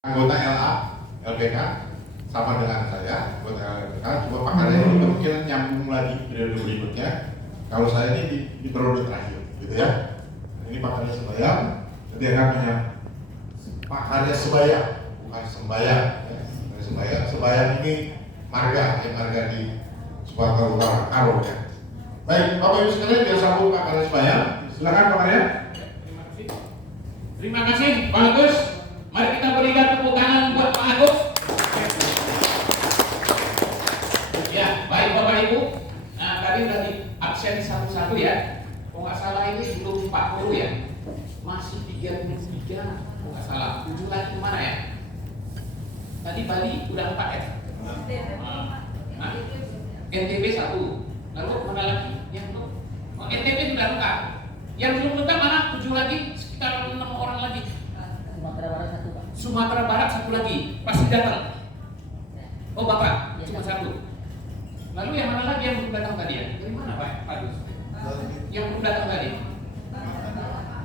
Anggota LA, LBK sama dengan saya, anggota LBK, cuma pakarnya ini kemungkinan nyambung lagi periode berikutnya. Kalau saya ini di periode terakhir, gitu ya. Ini pakarnya Sembayang, nanti akan punya pakarnya Sembayang, bukan Sembayang. Ya. Sembayang ini marga, yang marga di Sumatera Utara, Karo ya. Baik, Bapak Ibu sekalian, biar sambung pakarnya Sembayang. Silakan pakarnya. Terima kasih, Pak Agus. Mari kita berikan tepuk tangan buat Pak Agus. Ya, baik Bapak Ibu. Nah, tadi udah di absen satu-satu ya. Kalau nggak salah ini belum 40 ya. Masih 33, kalau nggak salah. 7 lagi kemana ya? Tadi Bali udah 4 ya? Nah, NTB 1. Lalu mana lagi? Yang belum? Oh, NTB sudah lengkap. Yang belum lengkap mana? 7 lagi, sekitar 6 orang lagi. Sumatera Barat 1, Pak. Sumatera Barat 1 lagi, pasti datang. Oh Bapak, cuma 1. Lalu yang mana lagi yang belum datang tadi ya? Dari mana Pak? Agus? Yang belum datang tadi?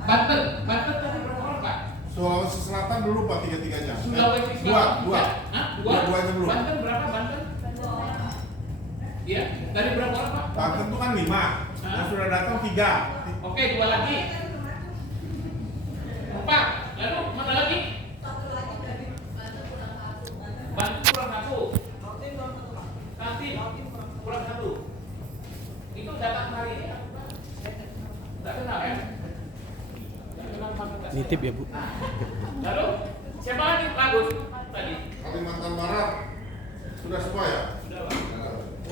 Banten tadi berapa orang Pak? Sulawesi Selatan dulu Pak, 3-3-nya. Sulawesi Selatan? Dua. Hah? Dua aja belum. Banten berapa Banten? Iya, dari berapa orang Pak? Banten itu kan 5, yang sudah datang 3. Oke, 2 lagi. 4. Lalu mana lagi? Banten kurang 1. Nanti kurang 1. Itu datang hari ini apa? Tidak kenal ya? Tidak kenal fakultas. Nitip ya Bu. Lalu siapa lagi Bagus tadi? Kalimantan Barat sudah semua ya? Sudah Pak.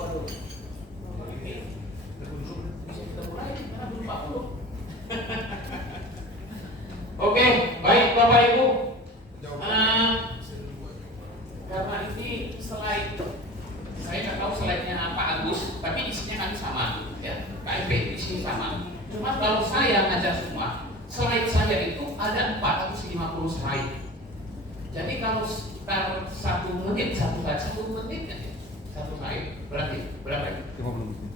Waduh. Ini bisa kita mulai karena belum 40. Oke, baik Bapak Ibu. Karena ini slide, saya nggak tahu slide-nya Pak Agus, tapi isinya kami sama, ya. KMP isinya sama. Cuma kalau saya ngajar semua, slide saya itu ada 450 slide. Jadi kalau sekitar 1 menit, 1 menit ya, 1 slide berarti berapa ya? 50 menit.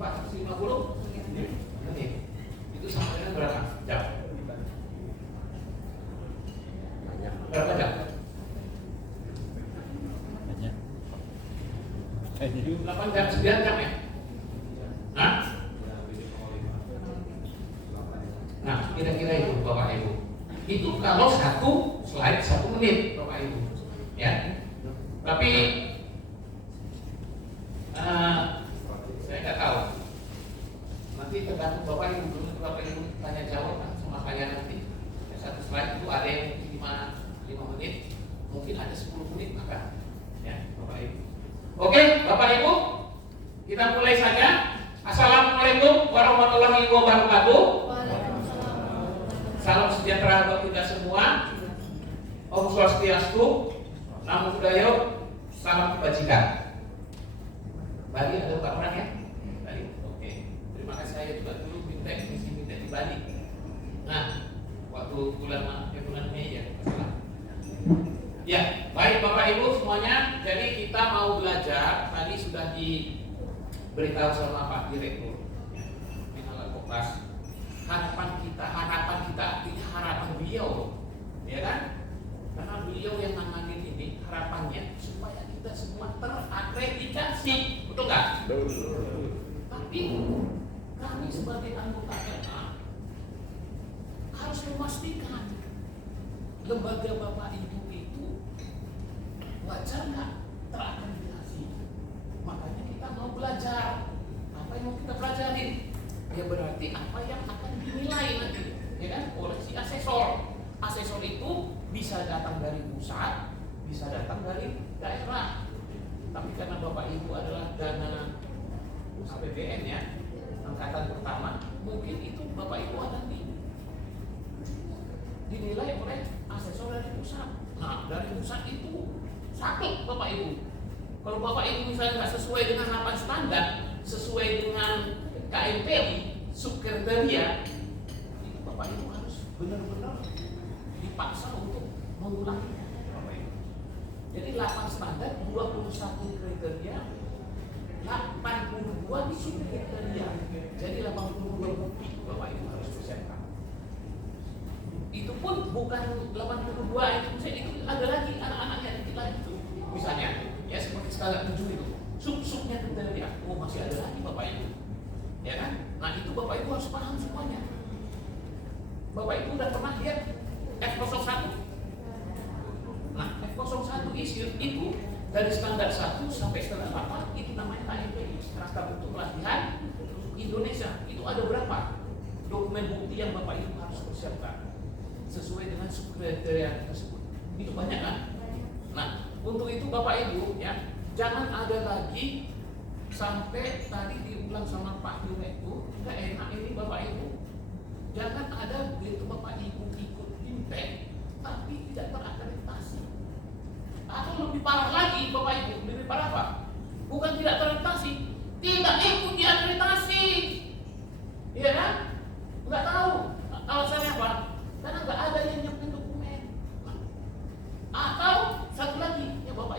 450 menit. Itu sama dengan berapa jam? Berapa jam? Banyak. 8 jam, 9 jam ya? Hah? Nah, kira-kira itu Bapak Ibu. Itu kalau 1 slide 1 menit Bapak Ibu. Ya. Tapi saya nggak tahu. Nanti tergantung Bapak Ibu. Dulu Bapak Ibu tanya jawab sama saya nanti. 1 slide itu ada yang 5 menit, mungkin ada 10 menit maka ya Bapak Ibu. Oke Bapak Ibu, kita mulai saja. Assalamualaikum warahmatullahi wabarakatuh. Salam sejahtera buat kita semua. Om Swastiastu, Namo Buddhaya, salam kebajikan. Bali ada berapa orang ya? Bali. Oke. Terima kasih, saya juga dulu minta di Bali. Nah, waktu bulan Mei ya, masalah. Ya, baik Bapak Ibu semuanya. Jadi kita mau belajar. Tadi sudah diberitahu sama Pak Direktur Minal Kopras. Harapan kita artinya harapan beliau, ya kan? Karena beliau yang nanganin ini, harapannya supaya kita semua terakreditasi, betul nggak? Tapi kami sebagai anggota LA harus memastikan lembaga Bapak Ibu itu wajar nggak terakreditasi. Makanya kita mau belajar. Apa yang mau kita pelajari? Ya berarti apa yang akan dinilai nanti, ya kan? Oleh si asesor. Asesor itu bisa datang dari pusat, bisa datang dari daerah. Tapi karena Bapak Ibu adalah dana APBN ya, angkatan pertama, mungkin itu Bapak Ibu akan dinilai oleh asesor dari pusat. Nah, dari pusat itu satu Bapak Ibu. Kalau Bapak Ibu misalnya nggak sesuai dengan 8 standar, sesuai dengan KMPI, subkriteria, itu Bapak Ibu harus benar-benar dipaksa untuk mengulanginya. Bapak Ibu. Jadi 8 standar, 21 kriteria, 82 subkriteria. Jadi 82 bukti Bapak Ibu harus persiapkan. bukan 82 itu, itu ada lagi anak-anaknya dikit lagi itu. Misalnya, ya seperti skala 7 itu, sub-subnya kita lihat, oh masih ada lagi Bapak Ibu, ya kan? Nah itu Bapak Ibu harus paham semuanya. Bapak Ibu udah pernah lihat F01? Nah F01 itu dari standar 1 sampai standar 8 itu namanya KMPI, Kerangka Bentuk Pelatihan Indonesia. Itu ada berapa dokumen bukti yang Bapak Ibu harus persiapkan sesuai dengan kriteria tersebut? Itu banyak kan? Nah untuk itu Bapak Ibu ya, jangan ada lagi sampai tadi diulang sama Pak Yumeku, nggak enak ini Bapak Ibu. Jangan ada begitu Bapak Ibu ikut BIMTEK tapi tidak terakreditasi. Atau lebih parah lagi Bapak Ibu, lebih parah apa? Bukan tidak terakreditasi, tidak ikut diakreditasi. Iya kan? Nggak tahu alasannya apa? Karena nggak ada yang nyiapin dokumen. Atau satu lagi ya Bapak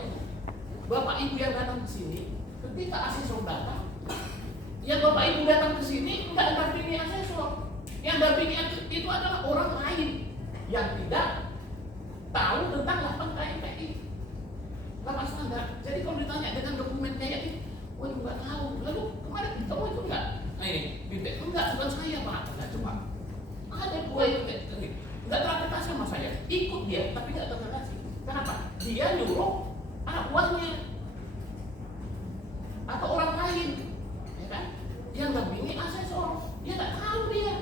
Ibu yang datang ke sini ketika asesor datang, ya Bapak Ibu datang ke sini nggak dampingi asesor. Yang dampingi itu adalah orang lain yang tidak tahu tentang 8 KMPI, 8 standar. Jadi kalau ditanya dengan dokumen kayak ini, waduh nggak tahu. Lalu kemarin kamu itu nggak? Nah ini, BIMTEK enggak, bukan saya Pak. Nggak coba. Ada 2 itu nggak terakreditasi sama saya. Ikut dia, tapi nggak terakreditasi. Kenapa? Dia nyuruh anak buahnya atau orang lain, ya kan? Yang dampingi asesor, dia nggak tahu dia.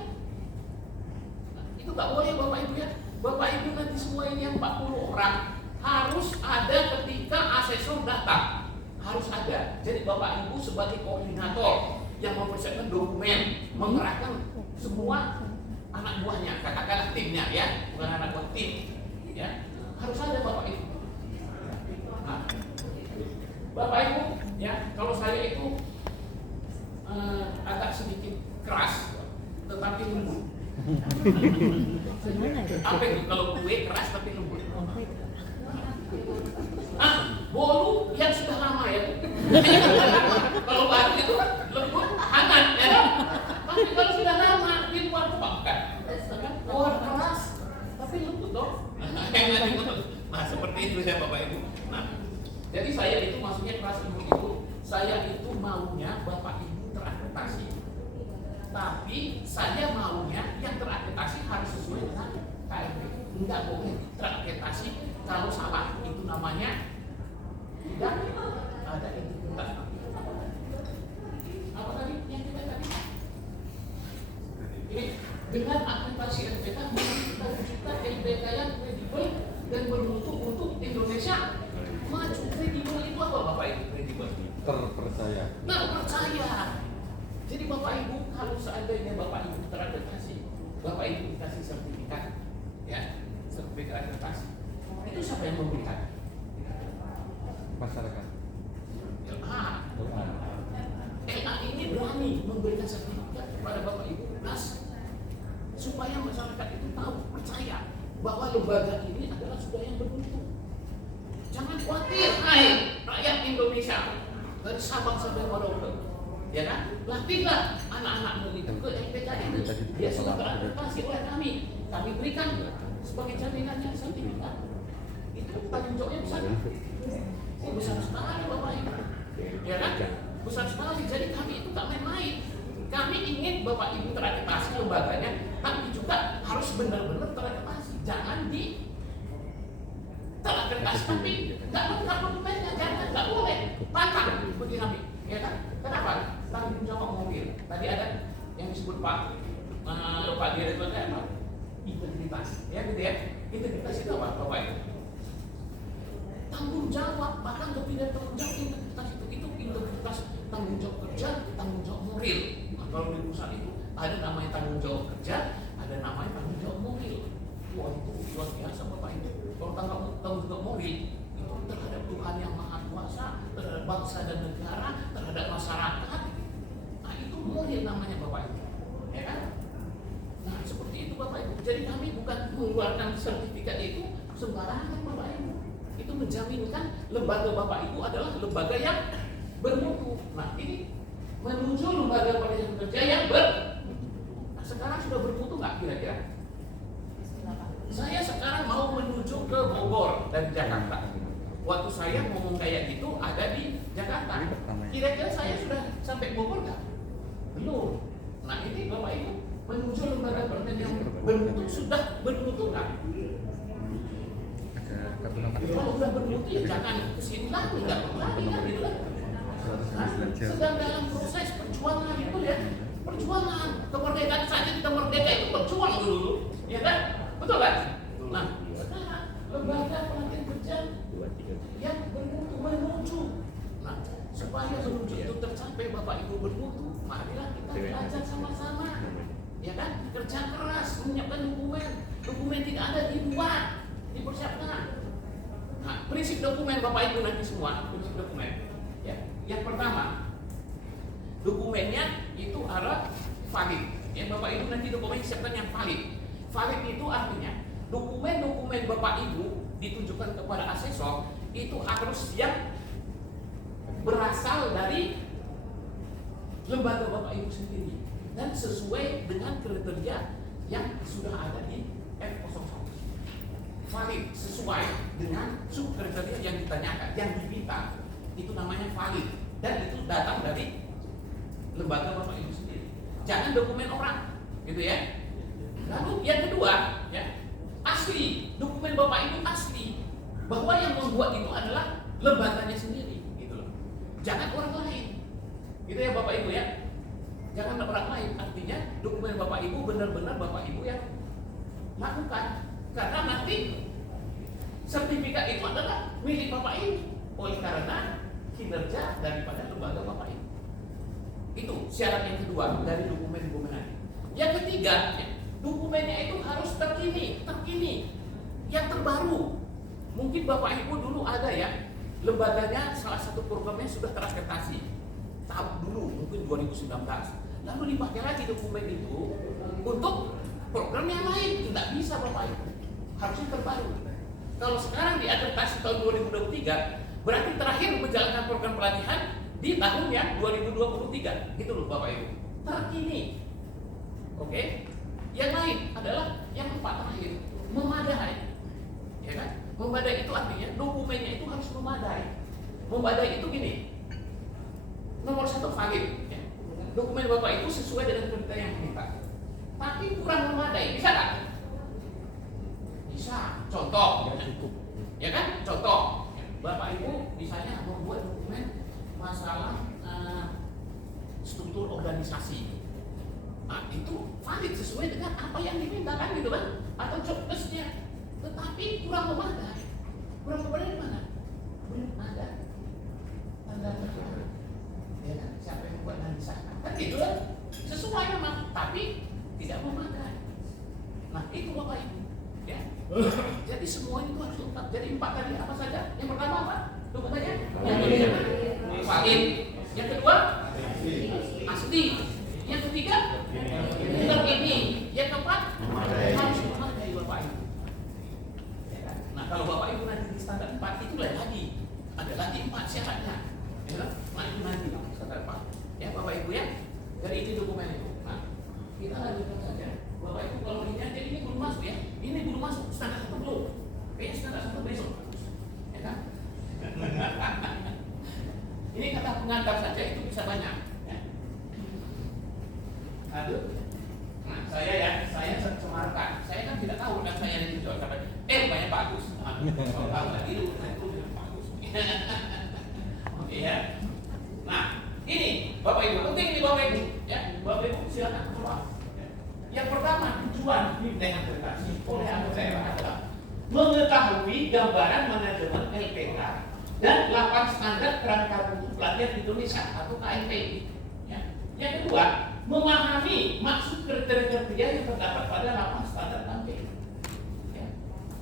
Itu nggak boleh Bapak Ibu ya. Bapak Ibu nanti semua ini yang 40 orang harus ada ketika asesor datang, harus ada. Jadi Bapak Ibu sebagai koordinator yang mempersiapkan dokumen, mengerahkan semua anak buahnya, katakanlah timnya ya, bukan anak buah tim, ya harus ada Bapak Ibu. Nah, Bapak Ibu ya, kalau saya itu agak sedikit keras, tetapi lembut. Apa itu kalau kue keras tapi lembut? Bolu yang sudah lama ya. Kalau baru itu lembut, hangat ya. Tapi kalau sudah lama di luar kebangkan. Oh keras, tapi lembut dong. Nah seperti itu ya Bapak Ibu. Nah, jadi saya itu maksudnya keras lembut itu, saya itu maunya Bapak Ibu terakreditasi. Tapi saya maunya yang terakreditasi harus sesuai dengan KMP. Enggak boleh terakreditasi kalau salah. Itu namanya tidak ada integritas. Apa tadi yang kita tadi? Ini dengan akreditasi LPK kita wujudkan LPK yang kredibel dan bermutu untuk Indonesia maju. Kredibel itu apa Bapak Ibu? Kredibel terpercaya. Nah percaya. Jadi Bapak Ibu kalau seandainya Bapak Ibu terakreditasi, Bapak Ibu dikasih sertifikat, ya sertifikat akreditasi. Itu siapa yang memberikan? Masyarakat. LA. LA ini berani memberikan sertifikat kepada Bapak Ibu plus supaya masyarakat itu tahu, percaya bahwa lembaga ini adalah sudah yang bermutu. Jangan khawatir, hai rakyat Indonesia dari Sabang sampai Merauke, ya kan? Latihlah anak-anakmu itu ke LPK ini. Dia sudah terakreditasi oleh kami. Kami berikan sebagai jaminannya sertifikat. Itu tanggung jawabnya besar. Oh, besar sekali Bapak Ibu, ya kan? Besar sekali. Jadi kami itu tak main-main. Kami ingin Bapak Ibu terakreditasi lembaganya, tapi juga harus benar-benar terakreditasi. Jangan di terakreditasi tapi nggak lengkap dokumennya, jangan, nggak boleh. Patah bagi kami, ya kan? Kenapa? Tanggung jawab mobil. Tadi ada yang disebut Pak Direkturnya apa? Integritas, ya gitu ya. Integritas itu apa Bapak Ibu? Tanggung jawab, bahkan lebih dari tanggung jawab. Integritas itu integritas tanggung jawab kerja, tanggung jawab moral. Nah, kalau di perusahaan itu ada namanya tanggung jawab kerja, ada namanya tanggung jawab moral. Wah itu luar biasa Bapak Ibu. Kalau tanggung jawab moral itu terhadap Tuhan yang Maha Kuasa, terhadap bangsa dan negara, terhadap masyarakat. Nah itu moral namanya Bapak Ibu, ya kan? Nah seperti itu Bapak Ibu. Jadi kami bukan mengeluarkan sertifikat itu sembarangan Bapak Ibu. Itu menjaminkan lembaga Bapak Ibu adalah lembaga yang bermutu. Nah ini menuju lembaga pelatihan kerja yang bermutu. Nah, sekarang sudah bermutu nggak kira-kira? Saya dari Jakarta. Waktu saya ngomong kayak gitu ada di Jakarta. Kira-kira saya sudah sampai Bogor nggak? Belum. Nah ini Bapak Ibu menuju lembaga perlindungan yang bermutu sudah bermutu nggak? Kalau udah bermutu ya jangan kesini lagi, nggak perlu lagi kan gitu kan? Sedang dalam proses perjuangan itu ya, perjuangan kemerdekaan saja kita merdeka itu berjuang dulu, ya kan? Betul kan? Nah sekarang lembaga pelatihan kerja yang bermutu menuju, nah supaya menuju itu tercapai Bapak Ibu bermutu, marilah kita belajar sama-sama, ya kan? Kerja keras menyiapkan dokumen tidak ada dibuat, dipersiapkan. Nah prinsip dokumen Bapak Ibu nanti semua, prinsip dokumen, ya. Yang pertama, dokumennya itu harus valid. Ya Bapak Ibu nanti dokumen siapkan yang valid. Valid itu artinya dokumen-dokumen Bapak Ibu ditunjukkan kepada asesor itu harus yang berasal dari lembaga Bapak Ibu sendiri dan sesuai dengan kriteria yang sudah ada di F01. Valid sesuai dengan subkriteria yang ditanyakan, yang diminta, itu namanya valid dan itu datang dari lembaga Bapak Ibu sendiri. Jangan dokumen orang, gitu ya. Lalu yang kedua, ya, asli, dokumen Bapak Ibu asli, bahwa yang membuat itu adalah lembaganya sendiri, gitu loh. Jangan orang lain, gitu ya Bapak Ibu ya. Jangan orang lain, artinya dokumen Bapak Ibu benar-benar Bapak Ibu yang lakukan. Karena nanti sertifikat itu adalah milik Bapak Ibu oleh karena kinerja daripada lembaga Bapak Ibu. Itu syarat yang kedua dari dokumen-dokumen ini. Yang ketiga, ya, dokumennya itu harus terkini, yang terbaru. Mungkin Bapak Ibu dulu ada ya, lembaganya salah satu programnya sudah terakreditasi. Tahun dulu, mungkin 2019. Lalu dipakai lagi dokumen itu untuk program yang lain, tidak bisa Bapak Ibu. Harusnya terbaru. Kalau sekarang diakreditasi tahun 2023, berarti terakhir menjalankan program pelatihan di tahun yang 2023. Gitu loh Bapak Ibu. Terkini. Oke. Yang lain adalah yang keempat terakhir, memadai. Ya kan? Memadai itu artinya dokumennya itu harus memadai. Memadai itu gini. Nomor satu valid. Ya. Dokumen Bapak Ibu sesuai dengan kriteria yang diminta. Tapi kurang memadai, bisa nggak? Bisa. Contoh, ya kan? Contoh, Bapak Ibu misalnya membuat dokumen masalah struktur organisasi. Nah itu valid sesuai dengan apa yang diminta kan gitu kan? Atau job desk-nya. Tetapi kurang memadai. Kurang memadai mana? Belum ada tanda tangan. Ya kan? Siapa yang membuat dan disahkan? Kan gitu kan? Sesuai memang, tapi tidak memadai. Nah itu Bapak Ibu. Ya. Jadi semua itu harus lengkap. Jadi 4 tadi apa saja? Yang pertama apa? Dokumennya? Yang kedua valid. Yang kedua asli. Yang ketiga terkini. Yang keempat harus memadai Bapak Ibu. Nah kalau Bapak Ibu nanti di standar 4 itu lagi ada lagi 4 syaratnya. Ya, nah itu nanti standar 4. Ya Bapak Ibu ya. Dari ini dokumen itu. Nah kita lanjutkan saja. Bapak Ibu kalau ini aja ini belum masuk ya. Ini belum masuk standar 1 belum. Kayaknya standar 1 besok. Ya kan? Ini kata pengantar saja itu bisa banyak. Ya. Aduh. Nah saya semarkan. Saya kan tidak tahu kan saya itu jawab sampai. Banyak bagus. Kalau tahu lagi itu bagus. Oke ya. Nah ini Bapak Ibu penting ini Bapak Ibu. Ya Bapak Ibu silakan keluar. Yang pertama tujuan bimbingan akreditasi oleh anggota daerah adalah mengetahui gambaran manajemen LPK dan 8 standar kerangka mutu pelatihan Indonesia atau KMP. Ya. Yang kedua, memahami maksud kriteria yang terdapat pada 8 standar KMP. Ya.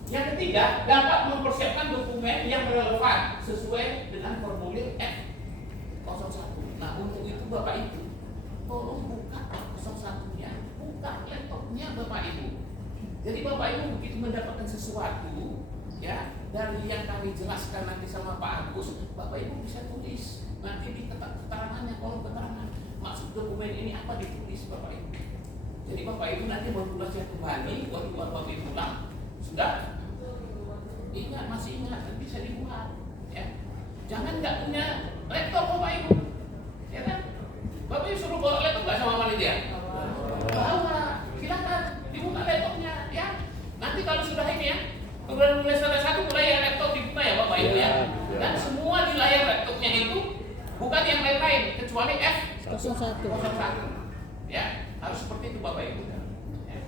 Yang ketiga, dapat mempersiapkan dokumen yang relevan sesuai dengan formulir F01. Nah, untuk itu Bapak Ibu, tolong buka F01-nya. Buka laptopnya Bapak Ibu. Jadi Bapak Ibu begitu mendapatkan sesuatu ya dari yang kami jelaskan nanti sama Pak Agus, Bapak Ibu bisa tulis nanti di keterangannya, kolom keterangan maksud dokumen ini apa ditulis Bapak Ibu. Jadi Bapak Ibu nanti baru belajar kembali waktu Bapak Ibu pulang sudah ingat, masih ingat Jangan nggak punya laptop Bapak Ibu, ya kan? Bapak Ibu suruh bawa laptop nggak sama panitia? Bawa, silakan dibuka laptopnya, ya. Nanti kalau sudah ini ya, kemudian mulai selesai 1 mulai laptop dibuka ya Bapak Ibu ya. Dan semua di layar laptopnya itu bukan yang lain-lain kecuali F01. Ya, harus seperti itu Bapak Ibu. Ya.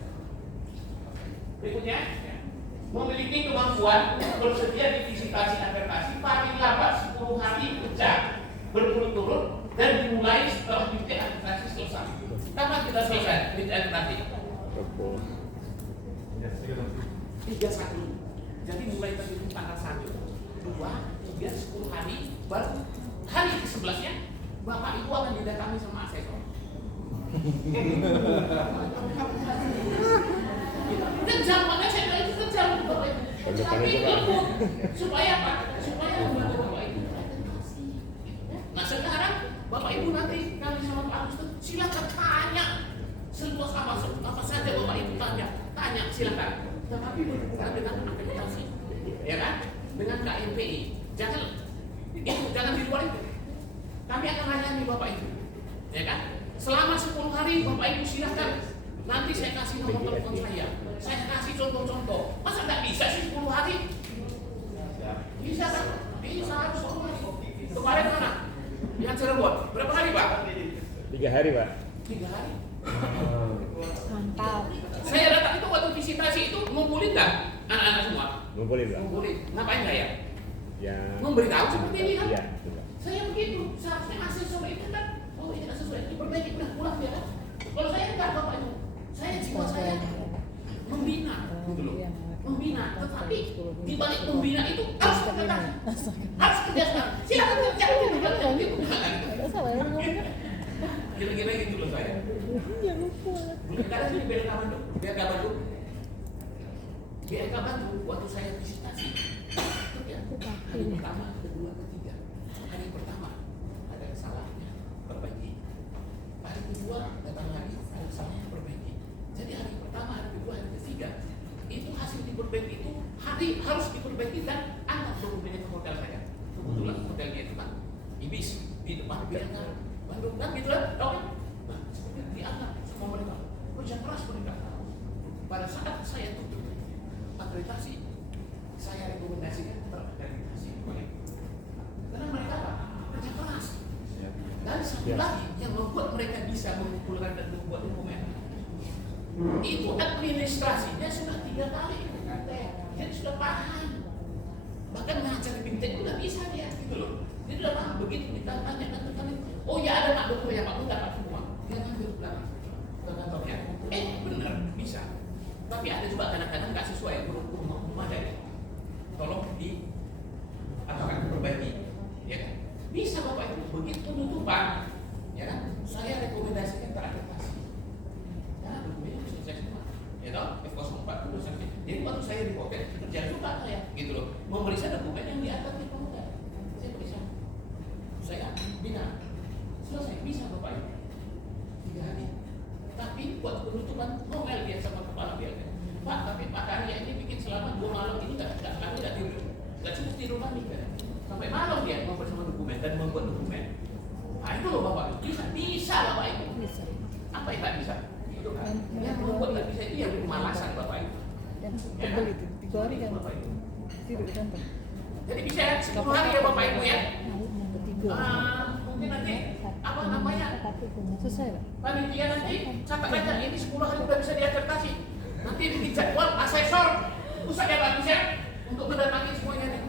Berikutnya, ya. Memiliki kemampuan untuk bersedia di visitasi akreditasi paling lambat 10 hari kerja berturut-turut dan dimulai setelah titik akreditasi selesai. Kapan kita selesai titik akreditasi? 31. Jadi mulai terhitung tanggal 1, 2, 3, 10 hari, baru hari ke-11-nya Bapak Ibu akan didatangi sama asesor. Kejam, makanya saya bilang itu kejam Bapak Ibu. Tapi lembut, supaya apa? Supaya membantu Bapak Ibu. Nah sekarang Bapak Ibu nanti kali sama Pak Agus silakan tanya seluas apa saja Bapak Ibu tanya silakan. Tetapi berhubungan dengan akreditasi, ya kan? Dengan KMPI. Jangan di luar itu. Kami akan layani Bapak Ibu, ya kan? Selama 10 hari Bapak Ibu silakan. Nanti saya kasih nomor telepon saya kasih contoh-contoh. Masa nggak bisa sih 10 hari? Bisa kan? Bisa harus 10 hari. Kemarin mana? Yang Cirebon. Berapa hari Pak? 3 hari Pak. 3 hari. Mantap. Saya datang itu waktu visitasi itu ngumpulin nggak anak-anak semua? Ngumpulin Pak. Ngumpulin. Ngapain saya? Ya. Memberitahu seperti ini kan? Iya, betul. Saya begitu. Seharusnya asesor itu kan, oh ini asesor ini diperbaiki udah pulang ya kan? Kalau saya enggak Bapak Ibu, saya jiwa saya membina, gitu loh. Membina, tetapi di balik membina itu harus kerja, harus kerja sekarang. Silakan kerja gitu kan? Kira-kira gitu loh saya. Dulu kadang di BLK Bandung, BLK Bandung waktu saya visitasi, itu ya hari pertama, kedua, ketiga. Hari pertama ada kesalahannya, perbaiki. Hari kedua datang lagi ada kesalahannya, perbaiki. Jadi hari pertama, hari kedua, hari ketiga itu hasil diperbaiki itu hari harus diperbaiki dan antar dokumennya ke hotel saya. Kebetulan hotelnya itu kan Ibis di depan BLK Bandung kan gitu kan, tahu kan? Nah, seperti itu diantar sama mereka. Kerja keras mereka. Pada saat saya tutup akreditasi, saya rekomendasikan terakreditasi. Karena mereka apa? Kerja keras. Dan satu lagi yang membuat mereka bisa mengumpulkan dan membuat dokumen itu administrasinya sudah 3 kali. Jadi sudah paham. Bahkan ngajar di Bintek udah bisa dia, gitu loh. Dia sudah paham. Begitu ditanya oh ya ada Pak dokumennya Pak, udah Pak semua. Dia ngambil belakang ke kantornya. Benar bisa. Tapi ada juga kadang-kadang nggak sesuai rumah dari. Tolong diperbaiki, ya kan? Bisa Bapak Ibu begitu penutupan, ya kan? Saya rekomendasikan terakreditasi. Karena dokumennya selesai semua, ya toh? F04 itu selesai. Jadi waktu saya di hotel kerja juga saya, gitu loh. Memeriksa dokumen yang diantar di hotel. Saya periksa. Saya bina. Selesai bisa Bapak Ibu 3 hari. Tapi buat penutupan ngomel dia sama kepala BLK. Pak, tapi Pak Karya ini bikin selama 2 malam ini nggak tidur, nggak cukup tidur lagi kan? Sampai malam dia membersama dokumen dan membuat dokumen. Nah itu loh Bapak, bisa Bapak Ibu. Bisa. Apa yang nggak bisa? Itu kan? Yang membuat nggak bisa itu yang kemalasan Bapak Ibu. Dan tebel itu 3 hari kan. Bapak Ibu. Tidur di kantor. Jadi bisa 10 hari ya Bapak Ibu ya. Yang ketiga. Mungkin nanti apa namanya? Selesai Pak. Panitia nanti catat aja ini 10 hari udah bisa diakreditasi. Nanti bikin jadwal asesor pusat ya Pak bisa untuk mendatangi semuanya nih.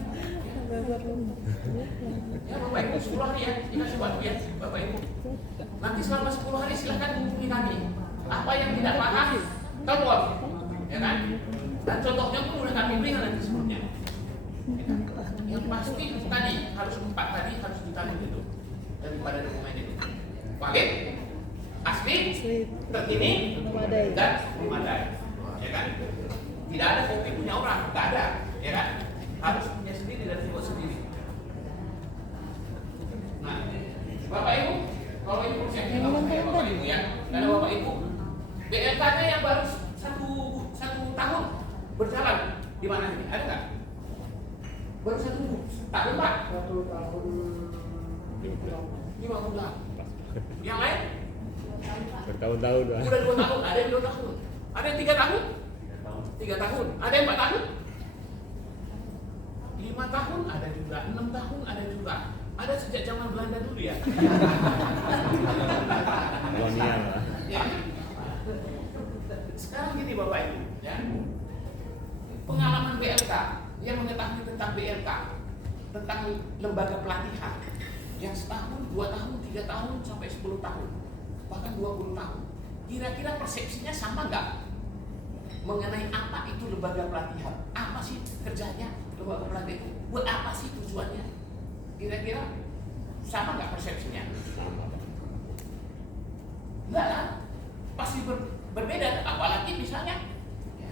Ya Bapak Ibu 10 hari ya dikasih waktu ya Bapak Ibu. Nanti selama 10 hari silahkan hubungi kami. Apa yang tidak paham telepon, ya kan? Dan contohnya pun udah kami berikan nanti sebelumnya. Ya kan? Yang pasti tadi harus 4 tadi harus ditanggung itu daripada dokumen itu. Valid, asli, terkini, dan memadai. Ya kan? Tidak ada kopi punya orang, tidak ada, ya kan? Harus punya sendiri dan dibuat sendiri. Nah, Bapak Ibu, kalau Ibu ceknya kayak Bapak Ibu ya, karena Bapak Ibu BLK-nya yang baru satu tahun berjalan di mana ini? Ada nggak? Baru 1 tahun Pak? 1 tahun 5 bulan. Yang lain? Bertahun-tahun Pak. Udah 2 tahun, ada yang 2 tahun. Ada yang 3 tahun? 3 tahun. Ada yang 4 tahun? 5 tahun ada juga, 6 tahun ada juga. Ada sejak zaman Belanda dulu ya. Kolonial Pak. Ya. Sekarang gini Bapak Ibu, ya. Pengalaman BLK yang mengetahui tentang BLK, tentang lembaga pelatihan yang setahun, 2 tahun, 3 tahun sampai 10 tahun, bahkan 20 tahun. Kira-kira persepsinya sama nggak mengenai apa itu lembaga pelatihan? Apa sih kerjanya lembaga pelatihan itu? Buat apa sih tujuannya? Kira-kira sama nggak persepsinya? Sama Pak. Enggak kan? Pasti berbeda. Apalagi misalnya ya,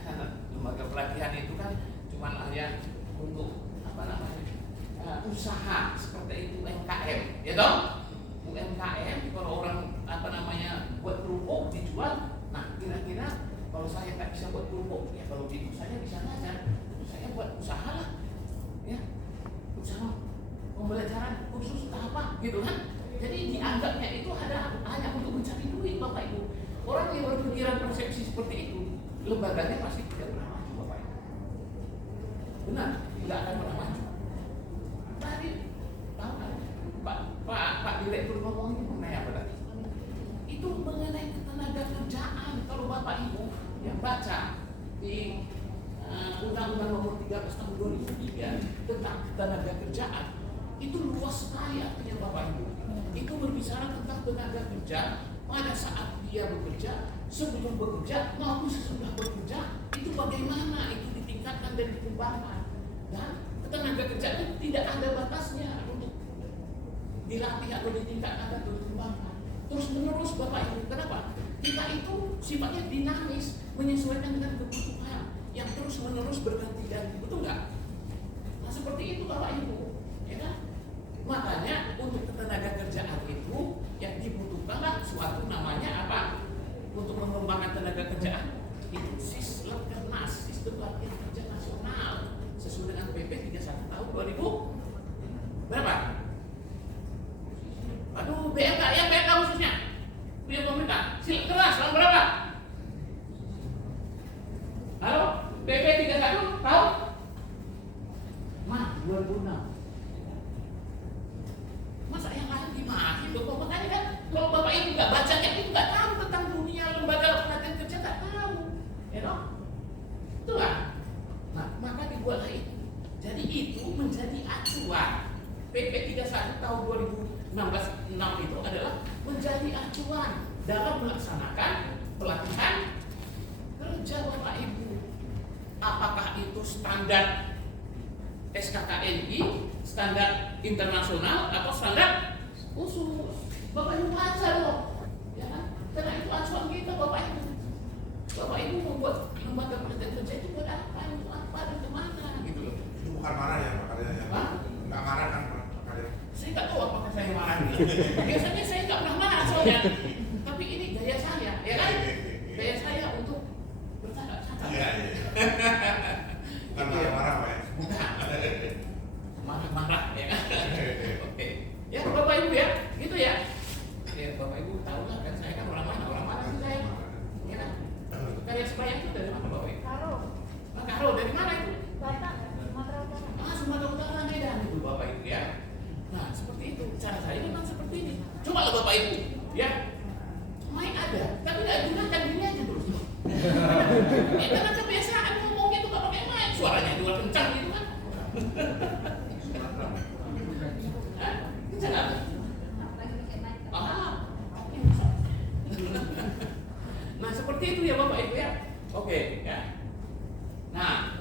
lembaga pelatihan itu kan cuma hanya untuk apa namanya usaha seperti itu UMKM, ya dong? UMKM kalau orang apa namanya buat kerupuk dijual, nah kira-kira kalau saya nggak bisa buat kerupuk, ya kalau ibu saya bisa ngajar, saya buat usaha lah, ya usaha pembelajaran khusus apa gitu kan? Jadi dianggapnya itu ada hanya untuk mencari duit Bapak Ibu. Orang yang berpikiran persepsi seperti itu, lembaganya pasti tidak pernah maju Bapak Ibu. Benar, tidak akan pernah maju. Tadi tahu kan Pak Direktur ngomong itu mengenai apa tadi? Itu mengenai ketenaga kerjaan. Kalau Bapak Ibu yang baca di Undang-Undang Nomor 13 Tahun 2003 tentang ketenaga kerjaan, itu luas sekali artinya Bapak Ibu. Itu berbicara tentang tenaga kerja pada saat dia bekerja, sebelum bekerja maupun sesudah bekerja, itu bagaimana itu ditingkatkan dan dikembangkan. Dan tenaga kerja itu tidak ada batasnya untuk dilatih atau ditingkatkan atau dikembangkan. Terus menerus Bapak Ibu, kenapa? Kita itu sifatnya dinamis, menyesuaikan dengan kebutuhan yang terus menerus berganti-ganti, betul nggak? Nah seperti itu Bapak Ibu, ya kan? Makanya untuk ketenaga kerjaan itu yang dibutuhkanlah suatu namanya apa? Untuk mengembangkan tenaga kerjaan itu Sislekernas, Sistem Latihan Kerja Nasional, sesuai dengan PP 31 tahun 2000 berapa? Aduh, BLK ya, BLK khususnya punya pemerintah. Sislekernas tahun berapa? Halo, PP 31 tahun? 2006. Masa yang lain gimana sih Bapak? Makanya kan kalau Bapak Ibu nggak bacanya itu nggak tahu tentang dunia lembaga pelatihan kerja, nggak tahu, ya dong? Itu lah. Nah maka dibuatlah itu. Jadi itu menjadi acuan. PP 31 tahun 2016 itu adalah menjadi acuan dalam melaksanakan pelatihan kerja Bapak Ibu. Apakah itu standar SKKNI, standar internasional atau standar khusus? Bapak Ibu baca loh, ya kan? Karena itu acuan kita Bapak Ibu. Bapak Ibu membuat lembaga pelatihan kerja itu buat apa? Untuk apa dan kemana gitu loh? Itu bukan marah ya Pak Karya ya? Hah? Nggak marah kan Pak Karya? Saya nggak tahu apakah saya marah. Biasanya saya nggak pernah marah soalnya. Tapi ini gaya saya, ya kan? Gaya saya untuk bercanda-canda. Iya. Bukan marah-marah Pak ya? Bukan. Marah-marah ya kan? Oke. Ya Bapak Ibu ya, gitu ya. Ya Bapak Ibu tahu lah kan saya kan orang mana sih saya? Ya kan? Karya sebaya itu dari mana Bapak Ibu? Karo. Karo dari mana itu? Batak, Sumatera Utara. Sumatera Utara Medan itu Bapak Ibu ya. Nah seperti itu, cara saya memang seperti ini. Coba lah Bapak Ibu, ya. Mic ada, tapi nggak gunakan gini aja terus. Ya karena kebiasaan ngomong itu nggak pakai mic, suaranya juga kencang gitu kan. Hah? Kencang apa? Nah seperti itu ya Bapak Ibu ya. Oke ya. Nah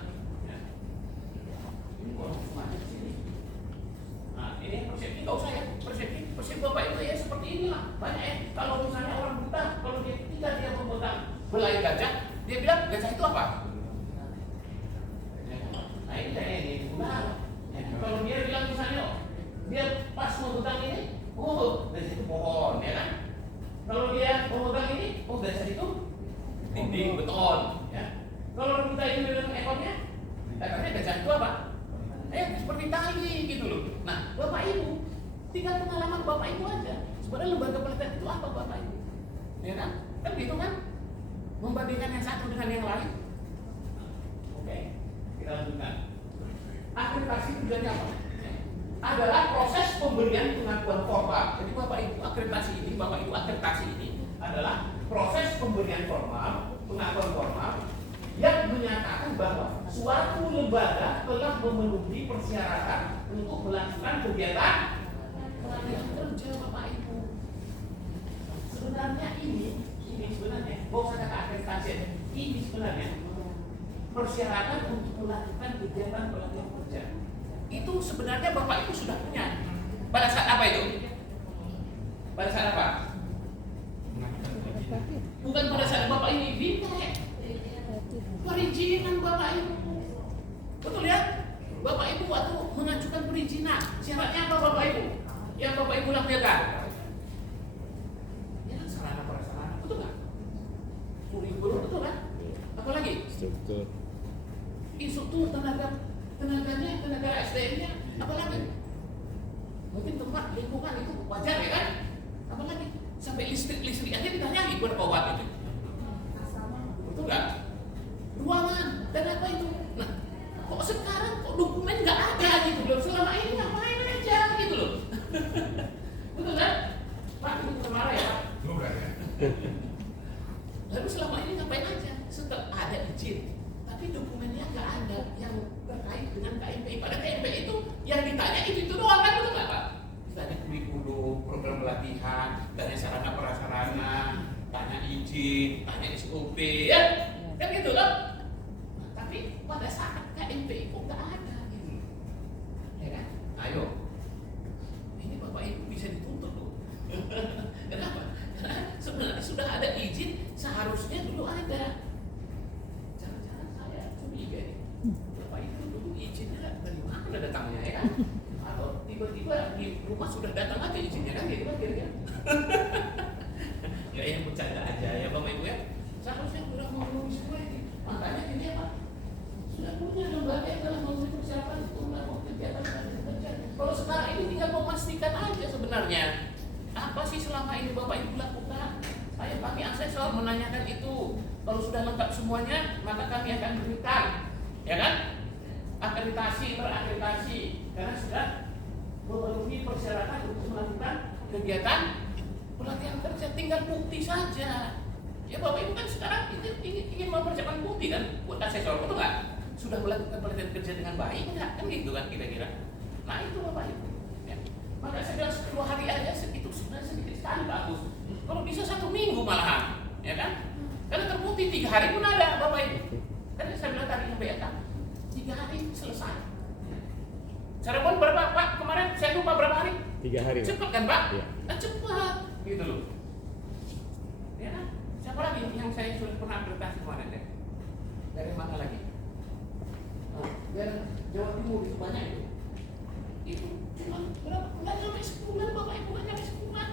lagi gitu loh. Nah, Bapak Ibu, tinggal pengalaman Bapak Ibu aja. Sebenarnya lembaga pelatihan itu apa Bapak Ibu? Ya kan? Kan gitu kan? Membandingkan yang satu dengan yang lain. Oke, kita lanjutkan. Akreditasi tujuannya apa? Adalah proses pemberian pengakuan formal. Jadi Bapak Ibu akreditasi ini adalah proses pemberian formal, pengakuan formal yang menyatakan bahwa suatu lembaga telah memenuhi persyaratan untuk melakukan kegiatan pelatihan kerja Bapak Ibu. Sebenarnya ini sebenarnya, gak usah kata akreditasi, ini sebenarnya persyaratan untuk melakukan kegiatan pelatihan kerja. Itu sebenarnya Bapak Ibu sudah punya. Pada saat apa itu? Pada saat apa? Bukan pada saat Bapak ini minta ya. Perizinan Bapak Ibu. Betul ya? Bapak Ibu waktu mengajukan perizinan, syaratnya apa Bapak Ibu? Yang Bapak Ibu lakukan? Ya sarana prasarana, betul nggak? Kurikulum, betul kan? Apalagi? Struktur. Instruktur, tenaganya, tenaga SDM-nya, apalagi? Mungkin tempat lingkungan itu wajar ya kan? Apalagi? Sampai listrik aja ditanyai berapa watt itu. Betul nggak? Ruangan dan apa itu? Nah, kok sekarang kok dokumen nggak ada gitu loh? Selama ini ngapain aja gitu loh? Betul kan? Pak, itu bukan marah ya Pak? Bukan ya. Lalu selama ini ngapain aja? Setelah ada izin, tapi dokumennya nggak ada yang terkait dengan KMPI. Pada KMPI itu yang ditanya itu doang kan, betul nggak Pak? Ditanya kurikulum, program pelatihan, tanya sarana prasarana, tanya izin, tanya SOP, ya kan gitu loh. Nah, tapi pada saat KMPI kok nggak ada gitu, ya kan? Ayo, ini Bapak Ibu bisa dituntut loh. Kenapa? Karena sebenarnya sudah ada izin, seharusnya dulu ada. Jangan-jangan saya curiga nih, Bapak Ibu dulu izinnya dari mana datangnya ya kan? Atau tiba-tiba di rumah sudah datang aja izinnya kan? Gitu kan kira-kira. Ya yang bercanda aja ya Bapak Ibu ya. Seharusnya sudah memenuhi semua ini. Makanya ini apa? Sudah punya lembaga yang telah memenuhi persyaratan untuk melakukan kegiatan kerja. Kalau sekarang ini tinggal memastikan aja sebenarnya apa sih selama ini Bapak Ibu lakukan. Kami asesor menanyakan itu. Kalau sudah lengkap semuanya, maka kami akan berikan, ya kan? Akreditasi, terakreditasi, karena sudah memenuhi persyaratan untuk melakukan kegiatan pelatihan kerja. Tinggal bukti saja. Ya Bapak Ibu kan sekarang ingin mempersiapkan bukti kan buat asesor, betul nggak? Sudah melakukan pelatihan kerja dengan baik nggak? Kan gitu kan kira-kira. Nah itu Bapak Ibu. Ya. Maka saya bilang 10 hari aja itu sudah sedikit sekali bagus. Kalau bisa 1 minggu malahan, ya kan? Karena terbukti 3 hari pun ada Bapak Ibu. Kan saya bilang tadi sampai ya 3 hari selesai. Cirebon berapa Pak kemarin? Saya lupa berapa hari? 3 hari. Cepat kan Pak? Iya. Nah, cepat gitu loh. Ya kan? Siapa lagi yang saya sudah pernah akreditasi kemarin deh? Dari mana lagi? Nah, dari Jawa Timur itu banyak itu. Itu cuma berapa? Nggak sampai sebulan Bapak Ibu, nggak sampai sebulan.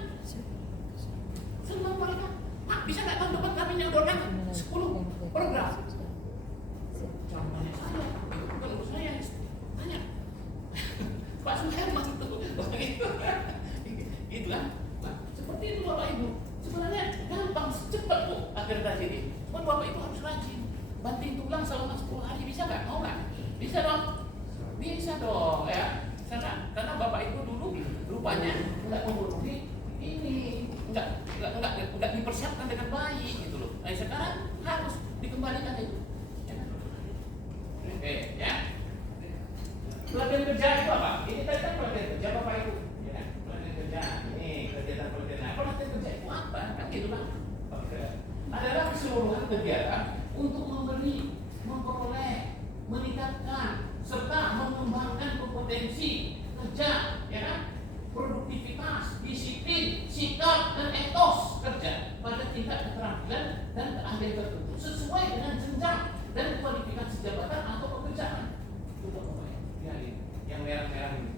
Senang mereka. Pak, bisa nggak tahun depan kami nyodorkan 10 program? Jangan tanya saya, itu bukan urus saya. Tanya Pak Suherman itu, gitu kan? Nah, seperti itu Bapak Ibu. Sebenarnya gampang, cepat kok akreditasi ini. Cuma Bapak Ibu harus rajin. Banting tulang selama 10 hari bisa nggak? Mau nggak? Bisa dong. Bisa dong ya. Karena Bapak Ibu dulu rupanya nggak memenuhi ini, nggak dipersiapkan dengan baik gitu loh. Nah sekarang harus dikembalikan itu. Oke ya. Pelatihan kerja itu apa? Ini tadi kan pelatihan kerja Bapak Ibu. Ya, pelatihan kerja. Ini kegiatan pelatihan. Nah, pelatihan kerja itu apa? Kan gitu kan? Adalah keseluruhan kegiatan untuk memberi, memperoleh, meningkatkan serta mengembangkan kompetensi kerja, ya kan? Produktivitas, disiplin, sikap dan etos kerja pada tingkat keterampilan dan keahlian tertentu sesuai dengan jenjang dan kualifikasi jabatan atau pekerjaan. Coba Bapak lihat yang merah-merah ini.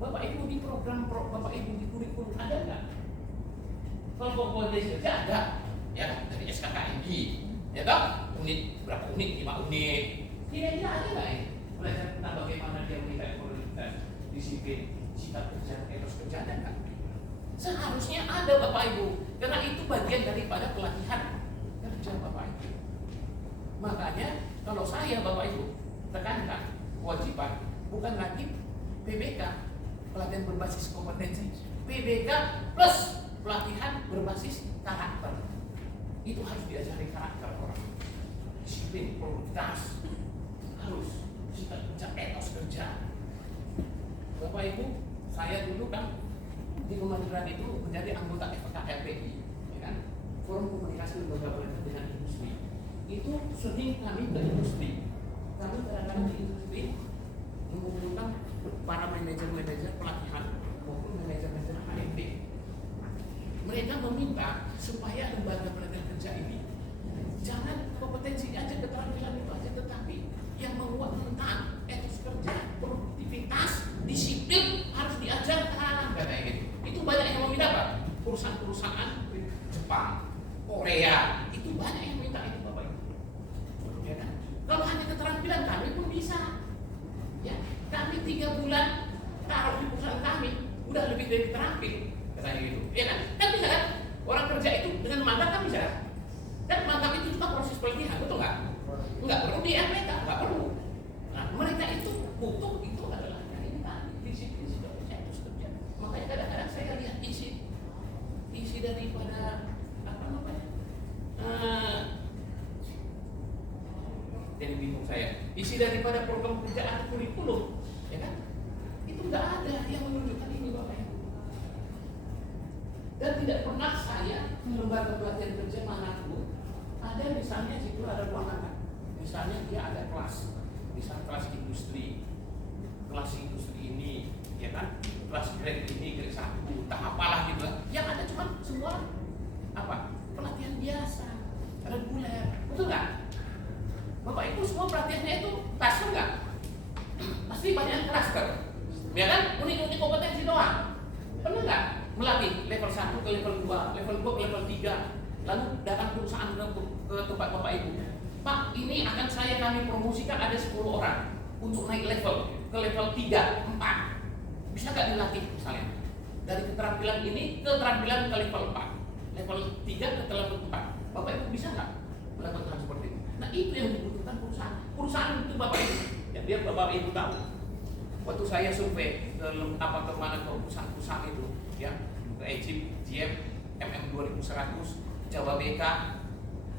Bapak Ibu di program Bapak Ibu di kurikulum ada nggak? Kalau kompetensi kerja ada, ya dari SKKMI, ya toh unit berapa unit, 5 unit. Kira-kira ada nggak ini? belajar tentang bagaimana dia menilai kualitas, disiplin, sikap kerja, etos kerja, ada nggak? Seharusnya ada Bapak Ibu, karena itu bagian daripada pelatihan kerja Bapak Ibu. Makanya kalau saya Bapak Ibu tekankan kewajiban bukan lagi PBK, pelatihan berbasis kompetensi, PBK plus pelatihan berbasis karakter. Itu harus diajari karakter orang, disiplin, produktivitas, harus sikap kerja, etos kerja. Bapak Ibu, saya dulu kan di Kementerian itu menjadi anggota FKLPI, ya kan? Forum Komunikasi Lembaga Pelatihan dengan Industri. Itu sering kami ke industri. Kami kadang-kadang di industri mengumpulkan para manajer-manajer pelatihan maupun manajer-manajer HRD. Mereka meminta supaya lembaga pelatihan kerja ini jangan kompetensi aja, keterampilan itu aja, tetapi yang menguat tentang etos kerja, produktivitas, disiplin harus diajarkan, katanya gitu. Itu banyak yang meminta Pak. Perusahaan-perusahaan Jepang, Korea, itu banyak yang minta itu Bapak Ibu. Ya kan? Kalau hanya keterampilan kami pun bisa. Ya, kami 3 bulan taruh di perusahaan kami udah lebih dari terampil, katanya gitu. Ya kan? Kan bisa kan? Orang kerja itu dengan magang kan bisa. Kan magang itu cuma proses pelatihan, betul nggak? Nggak perlu di MPK, nggak perlu. Nah, mereka itu butuh itu adalah ini tadi disiplin sikap kerja, etos kerja. Makanya kadang-kadang saya lihat isi daripada apa namanya? Jadi bingung saya. Isi daripada program kerja atau kurikulum, ya kan? Itu nggak ada yang menunjukkan ini Bapak Ibu. Dan tidak pernah saya di lembaga pelatihan kerja manapun ada misalnya situ ada ruangan, misalnya dia ada kelas, misalnya kelas industri ini, ya kan? Kelas grade ini, grade 1, entah apalah gitu. Yang ada cuma semua apa? Pelatihan biasa, reguler, betul nggak? Bapak Ibu semua pelatihannya itu klaster nggak? Pasti banyak klaster, ya kan? Unik-unik kompetensi doang. Pernah nggak melatih level 1 ke level 2, level 2 ke level 3, lalu datang perusahaan ke tempat Bapak Ibu. Pak, ini akan kami promosikan ada 10 orang untuk naik level ke level 3, 4. Bisa nggak dilatih misalnya? Dari keterampilan ini ke keterampilan ke level 4, level 3 ke level 4. Bapak Ibu bisa nggak melakukan seperti itu? Nah itu yang dibutuhkan perusahaan. Perusahaan itu Bapak Ibu, ya biar Bapak Ibu tahu. Waktu saya survei ke kemana ke perusahaan itu, ya ke Egypt, GM, MM 2100, Jawa BK,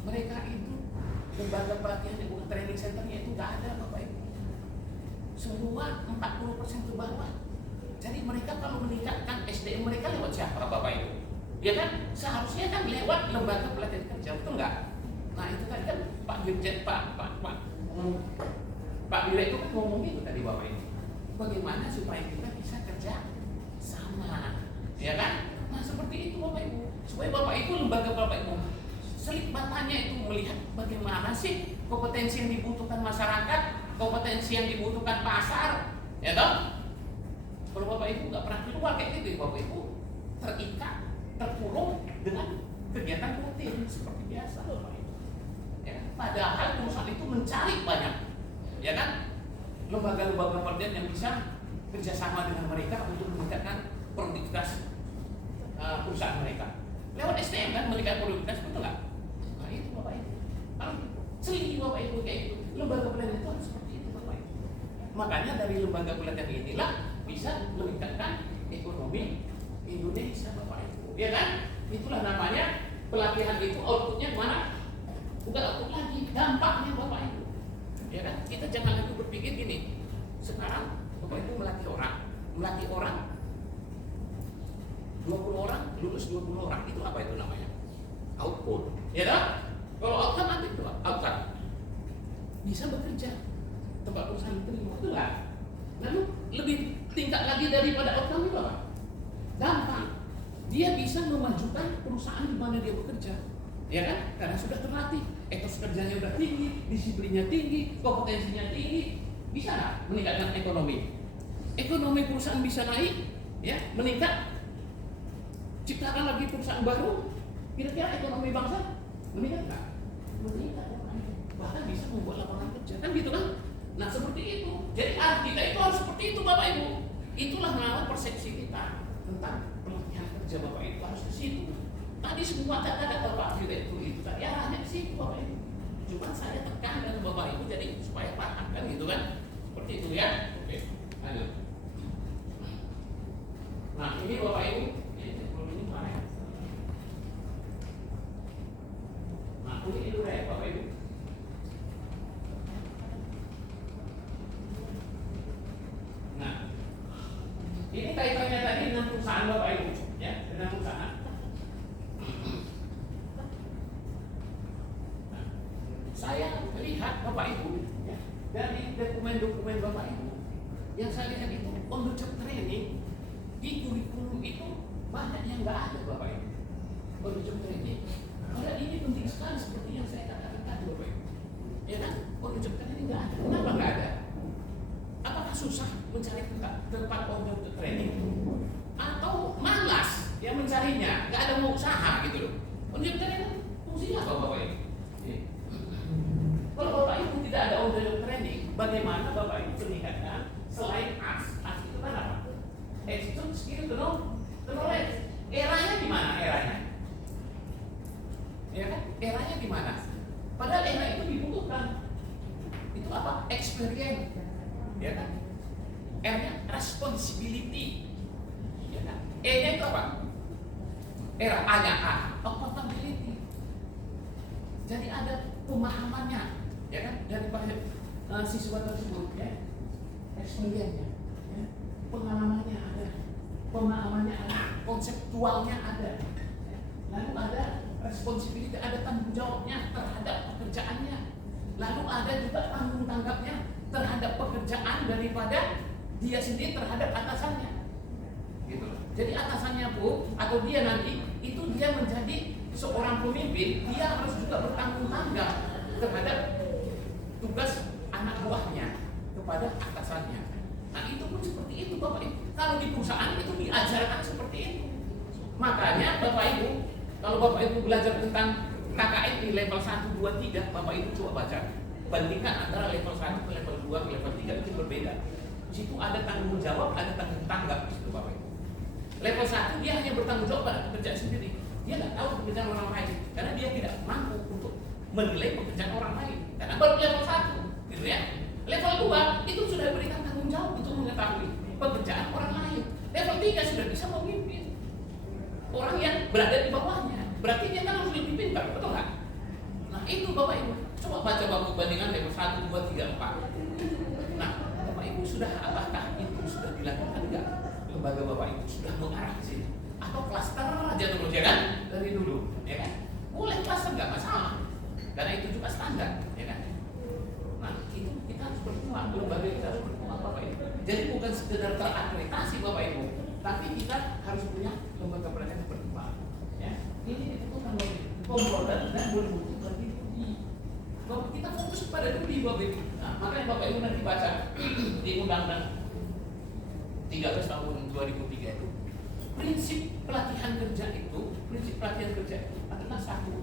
mereka itu lembaga pelatihan yang bukan training centernya itu nggak ada Bapak Ibu. Semua 40% ke bawah. Jadi mereka kalau meningkatkan SDM mereka lewat siapa Bapak Ibu? Ya kan? Seharusnya kan lewat lembaga pelatihan kerja, betul nggak? Nah itu tadi kan Pak Dirjen, Pak Dirjen itu kan ngomong gitu tadi Bapak Ibu. Bagaimana supaya kita bisa kerja sama, ya kan? Nah seperti itu Bapak Ibu. Supaya Bapak Ibu lembaga Bapak Ibu selip matanya itu melihat bagaimana sih kompetensi yang dibutuhkan masyarakat, kompetensi yang dibutuhkan pasar, ya toh? Kalau Bapak Ibu nggak pernah keluar kayak gitu, Bapak Ibu terikat, terkurung dengan kegiatan rutin seperti biasa, Bapak Ibu. Ya, padahal perusahaan itu mencari banyak, ya kan? Lembaga-lembaga pelatihan yang bisa kerjasama dengan mereka untuk meningkatkan produktivitas perusahaan mereka. Lewat SDM kan meningkatkan produktivitas, betul nggak? Nah itu Bapak Ibu. Kalau selidiki Bapak Ibu kayak gitu, lembaga pelatihan itu harus seperti itu Bapak Ibu. Makanya dari lembaga pelatihan inilah bisa meningkatkan ekonomi Indonesia Bapak Ibu, ya kan? Itulah namanya pelatihan itu outputnya mana? Bukan output lagi, dampaknya Bapak Ibu, ya kan? Kita jangan lagi berpikir gini. Sekarang Bapak Ibu melatih orang 20 orang, lulus 20 orang, itu apa itu namanya? Output, ya kan? Kalau outcome nanti itu outcome bisa bekerja, tempat perusahaan diterima, itu nggak? Lalu lebih tingkat lagi daripada outcome itu apa? Dampak. Dia bisa memajukan perusahaan di mana dia bekerja, ya kan? Karena sudah terlatih, etos kerjanya sudah tinggi, disiplinnya tinggi, kompetensinya tinggi, bisa nggak meningkatkan ekonomi? Ekonomi perusahaan bisa naik, ya, meningkat. Ciptakan lagi perusahaan baru, kira-kira ekonomi bangsa meningkat nggak? Meningkat, bahkan bisa membuat lapangan kerja, kan gitu kan? Nah seperti itu. Jadi arti kita itu harus seperti itu Bapak Ibu. Itulah mengawal persepsi kita tentang pelatihan kerja Bapak Ibu harus ke situ. Tadi semua kata-kata Bapak Direktur itu tadi arahnya ke situ Bapak Ibu. Cuma saya tekankan Bapak Ibu jadi supaya paham kan gitu kan. Seperti itu ya. Oke. Lanjut. Nah ini Bapak Ibu. Ini mana ya? Nah ini dulu ya Bapak Ibu. Nah, ini kaitannya tadi dengan perusahaan Bapak Ibu, ya, dengan perusahaan. Nah, saya melihat Bapak Ibu, ya, dari dokumen-dokumen Bapak Ibu, yang saya lihat itu on the job training di kurikulum itu banyak yang nggak ada Bapak Ibu. On the job training. Karena ini penting sekali seperti yang saya katakan tadi Bapak Ibu. Ya kan, on the job training nggak ada. Kenapa nggak ada? Apakah susah mencari tempat on the training atau malas yang mencarinya, nggak ada mau usaha gitu loh. On the job training fungsinya apa Bapak Ibu? Kalau Bapak Ibu tidak ada on the job training, bagaimana Bapak Ibu meningkatkan selain as itu kan apa? Attitude, skill, knowledge. Eranya di mana eranya? Ya kan? Eranya di mana? Padahal era itu dibutuhkan. Itu apa? Experience. Ya kan? R-nya responsibility. Ya kan? E-nya itu apa? Era A-nya A, accountability. Jadi ada pemahamannya, ya kan? Daripada siswa tersebut, ya. Experience-nya, ya. Pengalamannya ada, pemahamannya ada, konseptualnya ada. Ya. Lalu ada responsibility, ada tanggung jawabnya terhadap pekerjaannya. Lalu ada juga tanggung tanggapnya terhadap pekerjaan daripada dia sendiri terhadap atasannya. Gitu. Jadi atasannya pun atau dia nanti itu dia menjadi seorang pemimpin, dia harus juga bertanggung jawab terhadap tugas anak buahnya kepada atasannya. Nah itu pun seperti itu Bapak Ibu. Kalau di perusahaan itu diajarkan seperti itu. Makanya Bapak Ibu, kalau Bapak Ibu belajar tentang KKN di level 1, 2, 3, Bapak Ibu coba baca. Bandingkan antara level 1 ke level 2 ke level 3 itu berbeda. Di situ ada tanggung jawab, ada tanggung tanggap di situ Bapak Ibu. Level 1 dia hanya bertanggung jawab pada pekerjaan sendiri. Dia nggak tahu pekerjaan orang lain karena dia tidak mampu untuk menilai pekerjaan orang lain. Karena baru level 1, gitu ya. Level 2 itu sudah diberikan tanggung jawab untuk mengetahui pekerjaan orang lain. Level 3 sudah bisa memimpin orang yang berada di bawahnya. Berarti dia kan harus lebih pintar, betul nggak? Nah itu Bapak Ibu, coba baca Bapak bandingan level 1, 2, 3, 4. Nah Bapak Ibu sudah apakah itu sudah dilakukan nggak? Lembaga Bapak Ibu sudah mengarah ke sini? Atau klaster aja terus ya kan? Dari dulu, ya kan? Boleh klaster nggak masalah, karena itu juga standar, ya kan? Nah itu kita harus berkembang, lembaga kita harus berkembang Bapak Ibu. Jadi bukan sekedar terakreditasi Bapak Ibu, tapi kita harus punya lembaga pelatihan yang berkembang. Ya, ini dibutuhkan komponen dan membutuhkan budi. Kalau kita fokus pada budi Bapak Ibu, nah, makanya Bapak Ibu nanti baca di Undang-Undang 13 tahun 2003 itu prinsip pelatihan kerja itu adalah satu,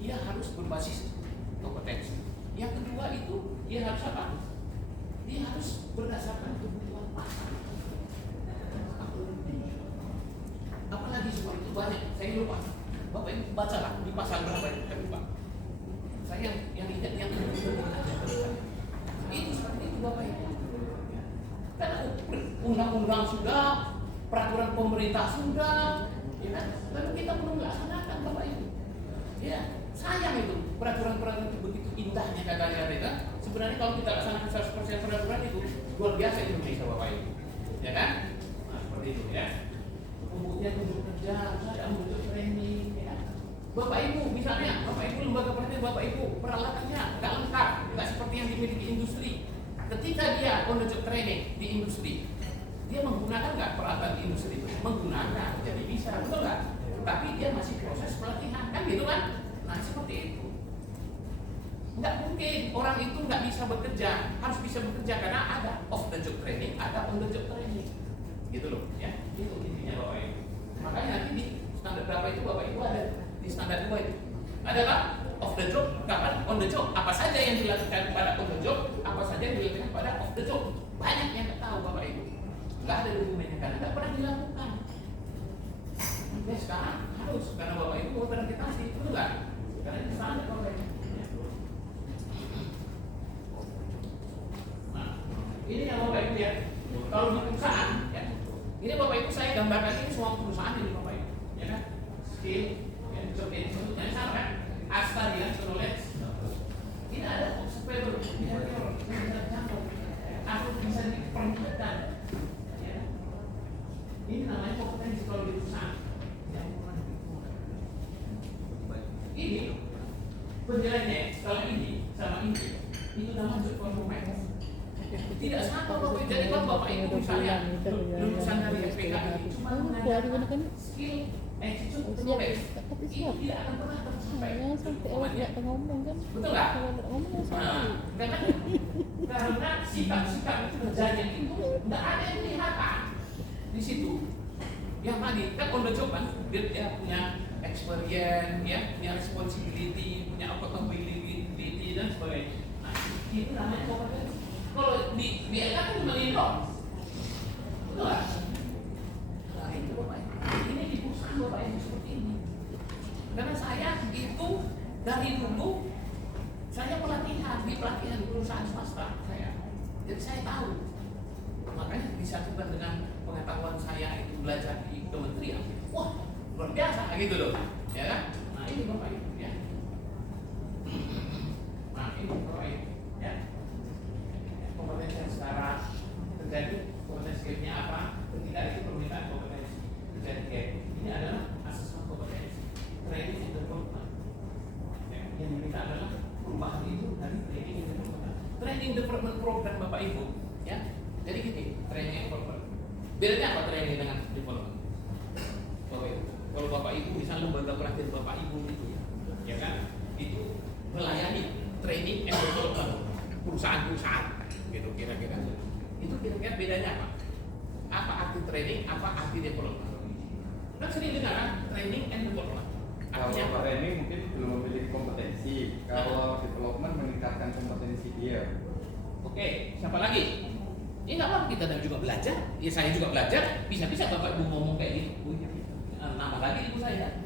dia harus berbasis kompetensi. Yang kedua itu dia harus apa? Dia harus berdasarkan kebutuhan pasar. Apalagi semua itu banyak, saya lupa. Bapak Ibu bacalah di pasal berapa itu saya lupa. Saya yang ingat yang aja. Itu seperti itu Bapak Ibu. Karena undang-undang sudah, peraturan pemerintah sudah, ya kan? Tapi kita belum melaksanakan Bapak Ibu. Ya, sayang itu peraturan-peraturan itu begitu indahnya katanya kan. Sebenarnya kalau kita laksanakan 100% peraturan itu luar biasa Indonesia Bapak Ibu. Ya kan? Nah, seperti itu ya. Kemudian untuk kerja harus ada untuk training ya. Bapak Ibu misalnya, Bapak Ibu lembaga pelatihan Bapak Ibu peralatannya nggak lengkap, nggak seperti yang dimiliki industri. Ketika dia on the job training di industri, dia menggunakan nggak peralatan di industri? Menggunakan, jadi bisa, betul nggak? Tapi dia masih proses pelatihan, kan gitu kan? Nah seperti itu. Nggak mungkin orang itu nggak bisa bekerja, harus bisa bekerja karena ada off the job training, ada on the job training, gitu loh, ya. Itu intinya Bapak Ibu. Makanya nanti di standar berapa itu Bapak Ibu ada di standar 2 itu. Ada Pak? off the job, kapan on the job, apa saja yang dilakukan pada on the job, apa saja yang dilakukan pada off the job. Banyak yang nggak tahu Bapak Ibu, nggak ada dokumennya karena nggak pernah dilakukan. Nah, sekarang harus karena Bapak Ibu mau verifikasi, betul nggak? Karena itu standar Bapak Ibu. Nah, ini yang Bapak Ibu ya. Kalau di perusahaan, ya, ini Bapak Ibu saya gambarkan ini semua perusahaan ini Bapak Ibu, ya kan? Skill, ya, job ini sebutnya sama kan? Asta dia knowledge. Ini ada observable behavior, atau bisa dipermudah. Ya. Ini namanya kompetensi kalau di perusahaan. Ini penilaiannya setelah ini sama ini itu namanya performance. Tidak sama Bapak. Jadi kalau Bapak Ibu misalnya lulusan dari SPK ini cuma mengajarkan skill, attitude, knowledge, itu tidak akan pernah tercapai. Betul nggak? Nah, karena sikap-sikap itu kerjanya itu tidak ada yang kelihatan di situ. Yang tadi kan on the job kan, dia punya experience, ya, punya responsibility, punya accountability dan sebagainya. Nah, itu namanya kompetensi. Kalau di BLK kan melindung, betul nggak? Nah itu Bapak, ini di perusahaan Bapak yang seperti ini. Karena saya itu dari dulu saya pelatihan di pelatihan perusahaan swasta saya, jadi saya tahu. Makanya disatukan dengan pengetahuan saya itu belajar di kementerian. Wah luar biasa gitu loh, ya kan? Nah ini Bapak Ibu ya. Nah ini Bapak Ibu ya. Kompetensi yang sekarang terjadi, kompetensi gapnya apa? Ketika itu permintaan kompetensi terjadi gap. Ini adalah asesmen kompetensi. Training and development. Ya, yang diminta adalah perubahan itu dari training and development. Training development program Bapak Ibu, ya. Jadi gini, training and development. Bedanya apa training dengan development? Bapak Ibu, kalau Bapak Ibu misalnya lembaga pelatihan Bapak Ibu itu, ya kan, itu melayani training and development perusahaan-perusahaan, gitu kira-kira. Itu kira-kira bedanya apa? Apa arti training, apa arti development? Kan sering dengar kan, training and development. Artinya kalau training mungkin belum memiliki kompetensi, kalau development meningkatkan kompetensi dia. Oke, siapa lagi? Ini nggak apa kita dan juga belajar. Ya saya juga belajar. Bisa-bisa Bapak Ibu ngomong kayak gitu. Nama lagi ibu saya.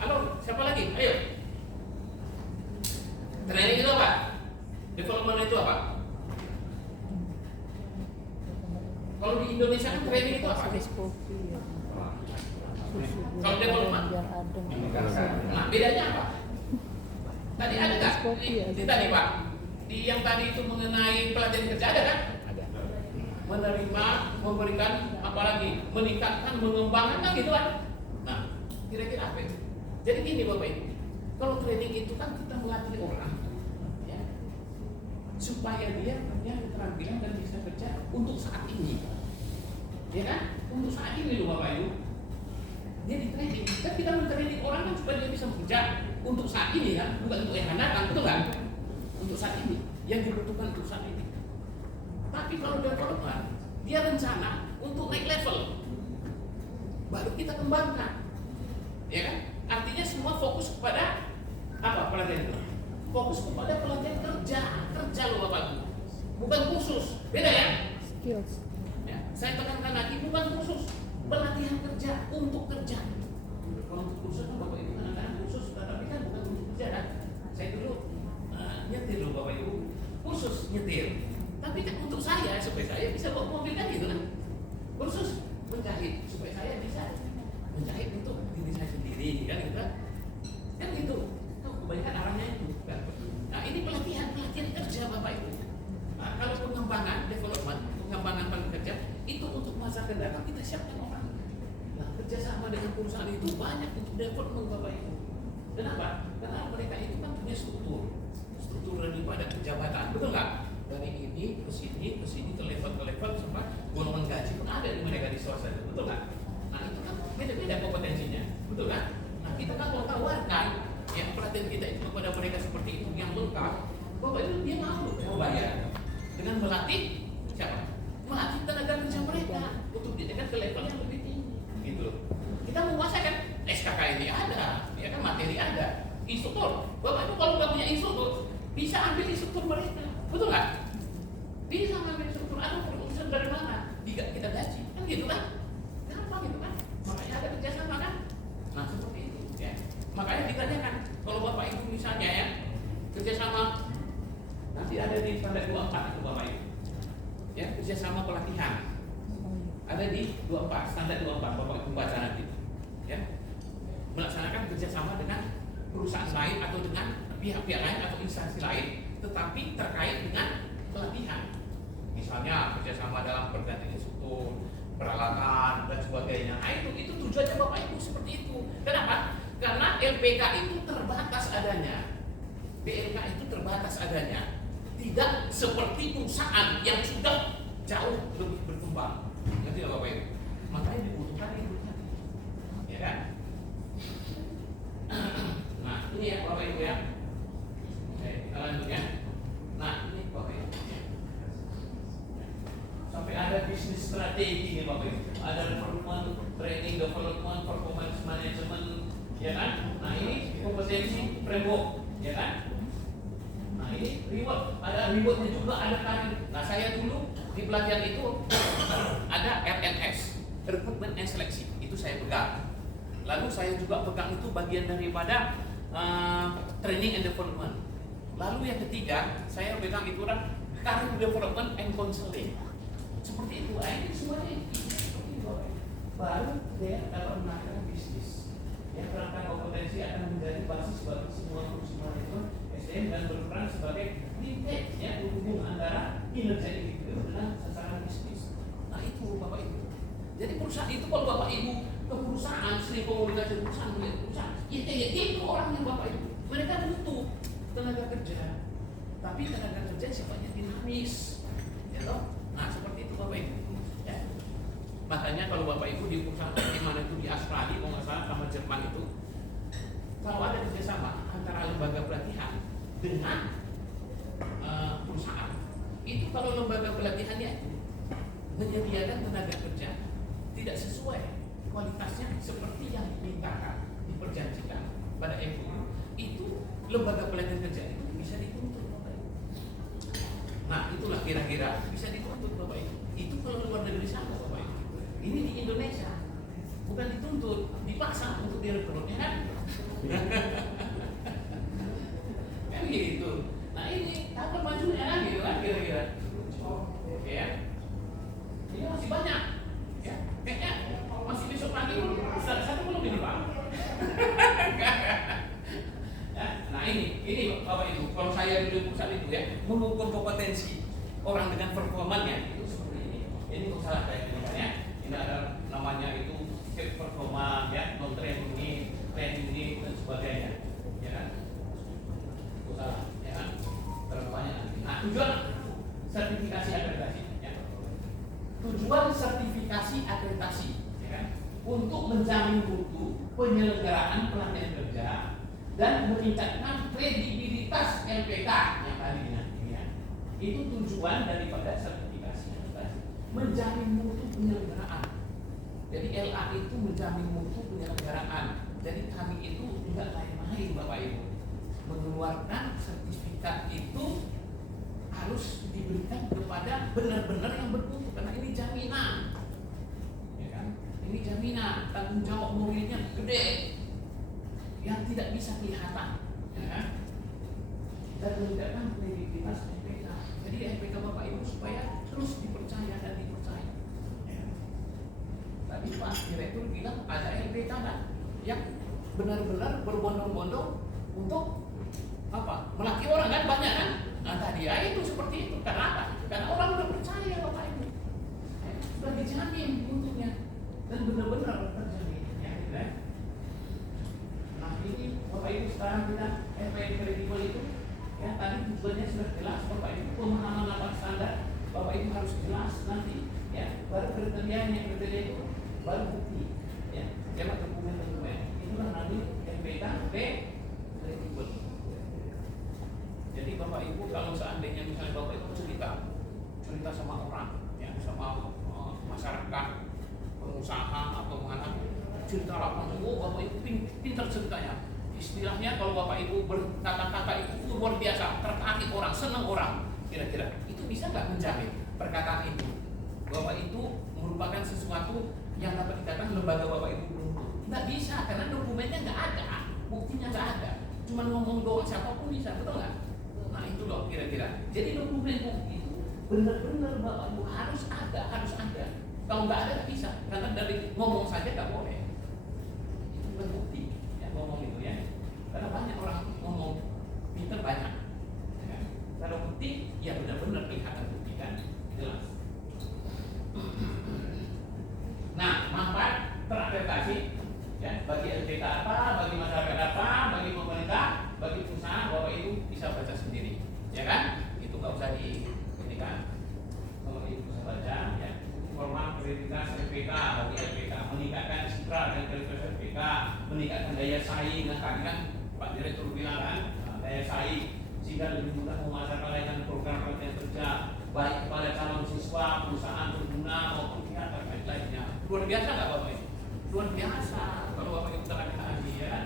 Halo, siapa lagi? Ayo. Training itu apa? Development itu apa? Kalau di Indonesia kan training itu apa? Kalau development, nah bedanya apa? Tadi ada nggak? Ini tadi Pak, di yang tadi itu mengenai pelatihan kerja ada kan? Ada. Menerima, memberikan, apalagi meningkatkan, mengembangkan kan gitu kan? Nah, kira-kira apa itu? Jadi gini Bapak Ibu, kalau training itu kan kita melatih orang, ya, supaya dia punya keterampilan dan bisa kerja untuk saat ini, ya kan? Untuk saat ini loh Bapak Ibu. Dia di training, kan kita men-training orang kan supaya dia bisa bekerja untuk saat ini kan, bukan untuk yang akan datang, betul kan? Untuk saat ini, yang dibutuhkan untuk saat ini. Tapi kalau development, dia rencana untuk naik level, baru kita kembangkan, ya kan? Artinya semua fokus kepada apa pelatihan itu? Fokus kepada pelatihan kerja loh Bapak Ibu, bukan khusus, beda ya? Skills. Ya, saya tekankan lagi bukan khusus. Pelatihan kerja untuk kerja. Kalau untuk kursus kan Bapak Ibu kadang-kadang kursus, tapi kan bukan untuk kerja kan. Saya dulu nyetir loh Bapak Ibu, kursus nyetir. Tapi kan untuk saya supaya saya bisa bawa mobil kan gitu kan. Kursus menjahit supaya saya bisa menjahit untuk diri saya sendiri kan gitu kan gitu. Tuh kebanyakan arahnya itu kan. Nah ini pelatihan kerja Bapak Ibu. Nah, kalau pengembangan development, pengembangan kerja itu untuk masa akan datang kita siapkan orang. Nah, kerjasama dengan perusahaan itu banyak untuk development Bapak Ibu. Kenapa? Karena mereka itu kan punya struktur daripada kejabatan, betul nggak? Dari ini ke sini ke level sampai golongan gaji pun ada di mereka di swasta itu, betul nggak? Nah itu kan beda-beda kompetensinya, betul kan? Nah kita kan mau tawarkan ya pelatihan kita itu kepada mereka seperti itu yang lengkap. Bapak itu dia mau bayar dengan melatih siapa? Melatih tenaga kerja mereka untuk dinaikkan ke level yang lebih tinggi, gitu loh. Kita menguasai kan SKK ini ada, ya kan instruktur. Bapak Ibu kalau nggak punya instruktur, bisa ambil instruktur mereka, betul nggak? Bisa ambil instruktur, atau instruktur dari mana? Kita gaji, kan gitu kan? Kenapa gitu kan? Makanya ada kerjasama kan? Nah seperti itu ya. Makanya ditanyakan kalau Bapak Ibu misalnya ya kerjasama, nanti ada di standar 24 itu Bapak Ibu ya, kerjasama pelatihan ada di 24, standar 24 Bapak Ibu baca nanti ya, melaksanakan kerjasama dengan perusahaan lain atau dengan pihak-pihak lain atau instansi lain, tetapi terkait dengan pelatihan, misalnya kerjasama dalam pergantian instruktur, peralatan dan sebagainya. Nah itu tujuannya Bapak Ibu seperti itu. Kenapa? Karena LPK itu terbatas adanya, BLK itu terbatas adanya, tidak seperti perusahaan yang sudah jauh lebih berkembang. Ngerti nggak Bapak Ibu? Makanya dibutuhkan itu, ya kan? Nah ini ya Bapak Ibu ya. Oke, kita lanjut ya. Nah ini Bapak Ibu ya. Sampai ada bisnis strategi nih Bapak Ibu. Ada recruitment, training, development, performance management, ya kan? Nah ini kompetensi framework, ya kan? Nah ini reward, ada rewardnya juga, ada karir. Nah saya dulu di pelatihan itu ada RNS, recruitment and seleksi, itu saya pegang. Lalu saya juga pegang itu bagian daripada training and development. Lalu yang ketiga saya pegang itu adalah career development and counseling. Seperti itu, ini semuanya seperti itu. Baru dia dapat menangkan bisnis. Ya, kerangka kompetensi akan menjadi basis bagi semua fungsi manajemen SDM dan berperan sebagai linkage ya, hubung antara kinerja individu dengan sasaran bisnis. Nah itu Bapak Ibu. Jadi perusahaan itu kalau Bapak Ibu ke perusahaan, sering komunikasi perusahaan, melihat perusahaan, ya itu orangnya Bapak Ibu. Mereka butuh tenaga kerja, tapi tenaga kerja sifatnya dinamis, ya toh? Nah seperti itu Bapak Ibu. Ya. Makanya kalau Bapak Ibu di perusahaan di mana itu di Australia, kalau nggak salah sama Jerman itu, kalau ada kerjasama antara lembaga pelatihan dengan perusahaan, itu kalau lembaga pelatihannya menyediakan tenaga kerja tidak sesuai kualitasnya seperti yang dimintakan, diperjanjikan pada MOU, itu lembaga pelatihan kerja itu bisa dituntut Bapak Ibu. Nah itulah kira-kira bisa dituntut Bapak Ibu. Itu kalau luar negeri sana Bapak Ibu. Ini di Indonesia bukan dituntut, dipaksa untuk direkrut, ya kan? Kan gitu. Nah ini kapan majunya kan gitu kan kira-kira. Oke ya. Ini masih banyak. Ya, kayaknya masih besok pagi pun satu belum ini Pak. Ya, nah ini Bapak Ibu, kalau saya dulu pusat itu ya, mengukur kompetensi orang dengan performanya itu seperti ini. Ini untuk salah kayak ini kan ya. Ini ada namanya itu fit performa ya, non training ini dan sebagainya. Ya kan? Usaha, ya kan? Terbanyak nanti. Nah, tujuan sertifikasi akreditasi ya. Tujuan sertifikasi akreditasi ya kan? Untuk menjamin mutu penyelenggaraan pelatihan kerja dan meningkatkan kredibilitas LPK yang tadi nanti ya. Itu tujuan daripada sertifikasi akreditasi, menjamin mutu penyelenggaraan. Jadi LA itu menjamin mutu penyelenggaraan. Jadi kami itu tidak main-main Bapak Ibu. Mengeluarkan sertifikat itu harus diberikan kepada benar-benar yang bermutu, karena ini jaminan. Ya kan? Ini jaminan, tanggung jawab moralnya gede yang tidak bisa kelihatan, ya kan? Dan meningkatkan kredibilitas LPK. Jadi LPK Bapak Ibu supaya terus dipercaya dan dipercaya. Ya. Tadi Pak Direktur bilang ada LPK kan yang benar-benar berbondong-bondong untuk apa? Melatih orang kan banyak kan? Nah tadi ya itu seperti itu. Karena apa? Karena orang udah percaya Bapak Ibu. Ya, sudah dijamin untungnya dan benar-benar terjamin. Ya, gitu ya. Nah ini Bapak Ibu sekarang kita LPK kredibel itu ya tadi tujuannya sudah jelas Bapak Ibu, pemahaman 8 standar Bapak Ibu harus jelas nanti ya, baru kriterianya itu baru bukti ya, jangan dokumen-dokumen itulah nanti LPK kredibel. Jadi Bapak Ibu kalau seandainya misalnya Bapak Ibu cerita sama orang ya, sama masyarakat, pengusaha atau mana, cerita lapangan, oh Bapak Ibu pintar ceritanya, istilahnya kalau Bapak Ibu berkata-kata itu luar biasa, tertarik orang, senang orang, kira-kira itu bisa nggak menjamin perkataan itu Bapak itu merupakan sesuatu yang dapat dikatakan lembaga Bapak Ibu runtuh? Nggak bisa, karena dokumennya nggak ada, buktinya nggak ada, cuma ngomong doang siapapun bisa, betul nggak? Nah itu loh kira-kira. Jadi dokumen bukti itu benar-benar Bapak Ibu harus ada, harus ada. Kalau nggak ada nggak bisa, karena dari ngomong saja nggak boleh. Itu bukan bukti, ya ngomong itu ya. Karena banyak orang ngomong pinter banyak. Ya. Kalau bukti, ya benar-benar kelihatan bukti kan, jelas. Nah, manfaat terakreditasi ya bagi LPK apa, bagi masyarakat apa, bagi pemerintah, bagi perusahaan, Bapak Ibu bisa baca sendiri, ya kan? Itu nggak usah ini kan. Kalau Ibu bisa baca, ya. Format kreditas LPK bagi LPK, meningkatkan citra dan kualitas LPK, meningkatkan daya saing. Nah, tadi kan Pak Direktur bilang kan, daya saing sehingga lebih mudah memasarkan layanan program pelatihan kerja baik kepada calon siswa, perusahaan pengguna maupun pihak terkait lainnya. Luar biasa nggak Bapak Ibu? Luar biasa kalau Bapak Ibu terangkan lagi ya.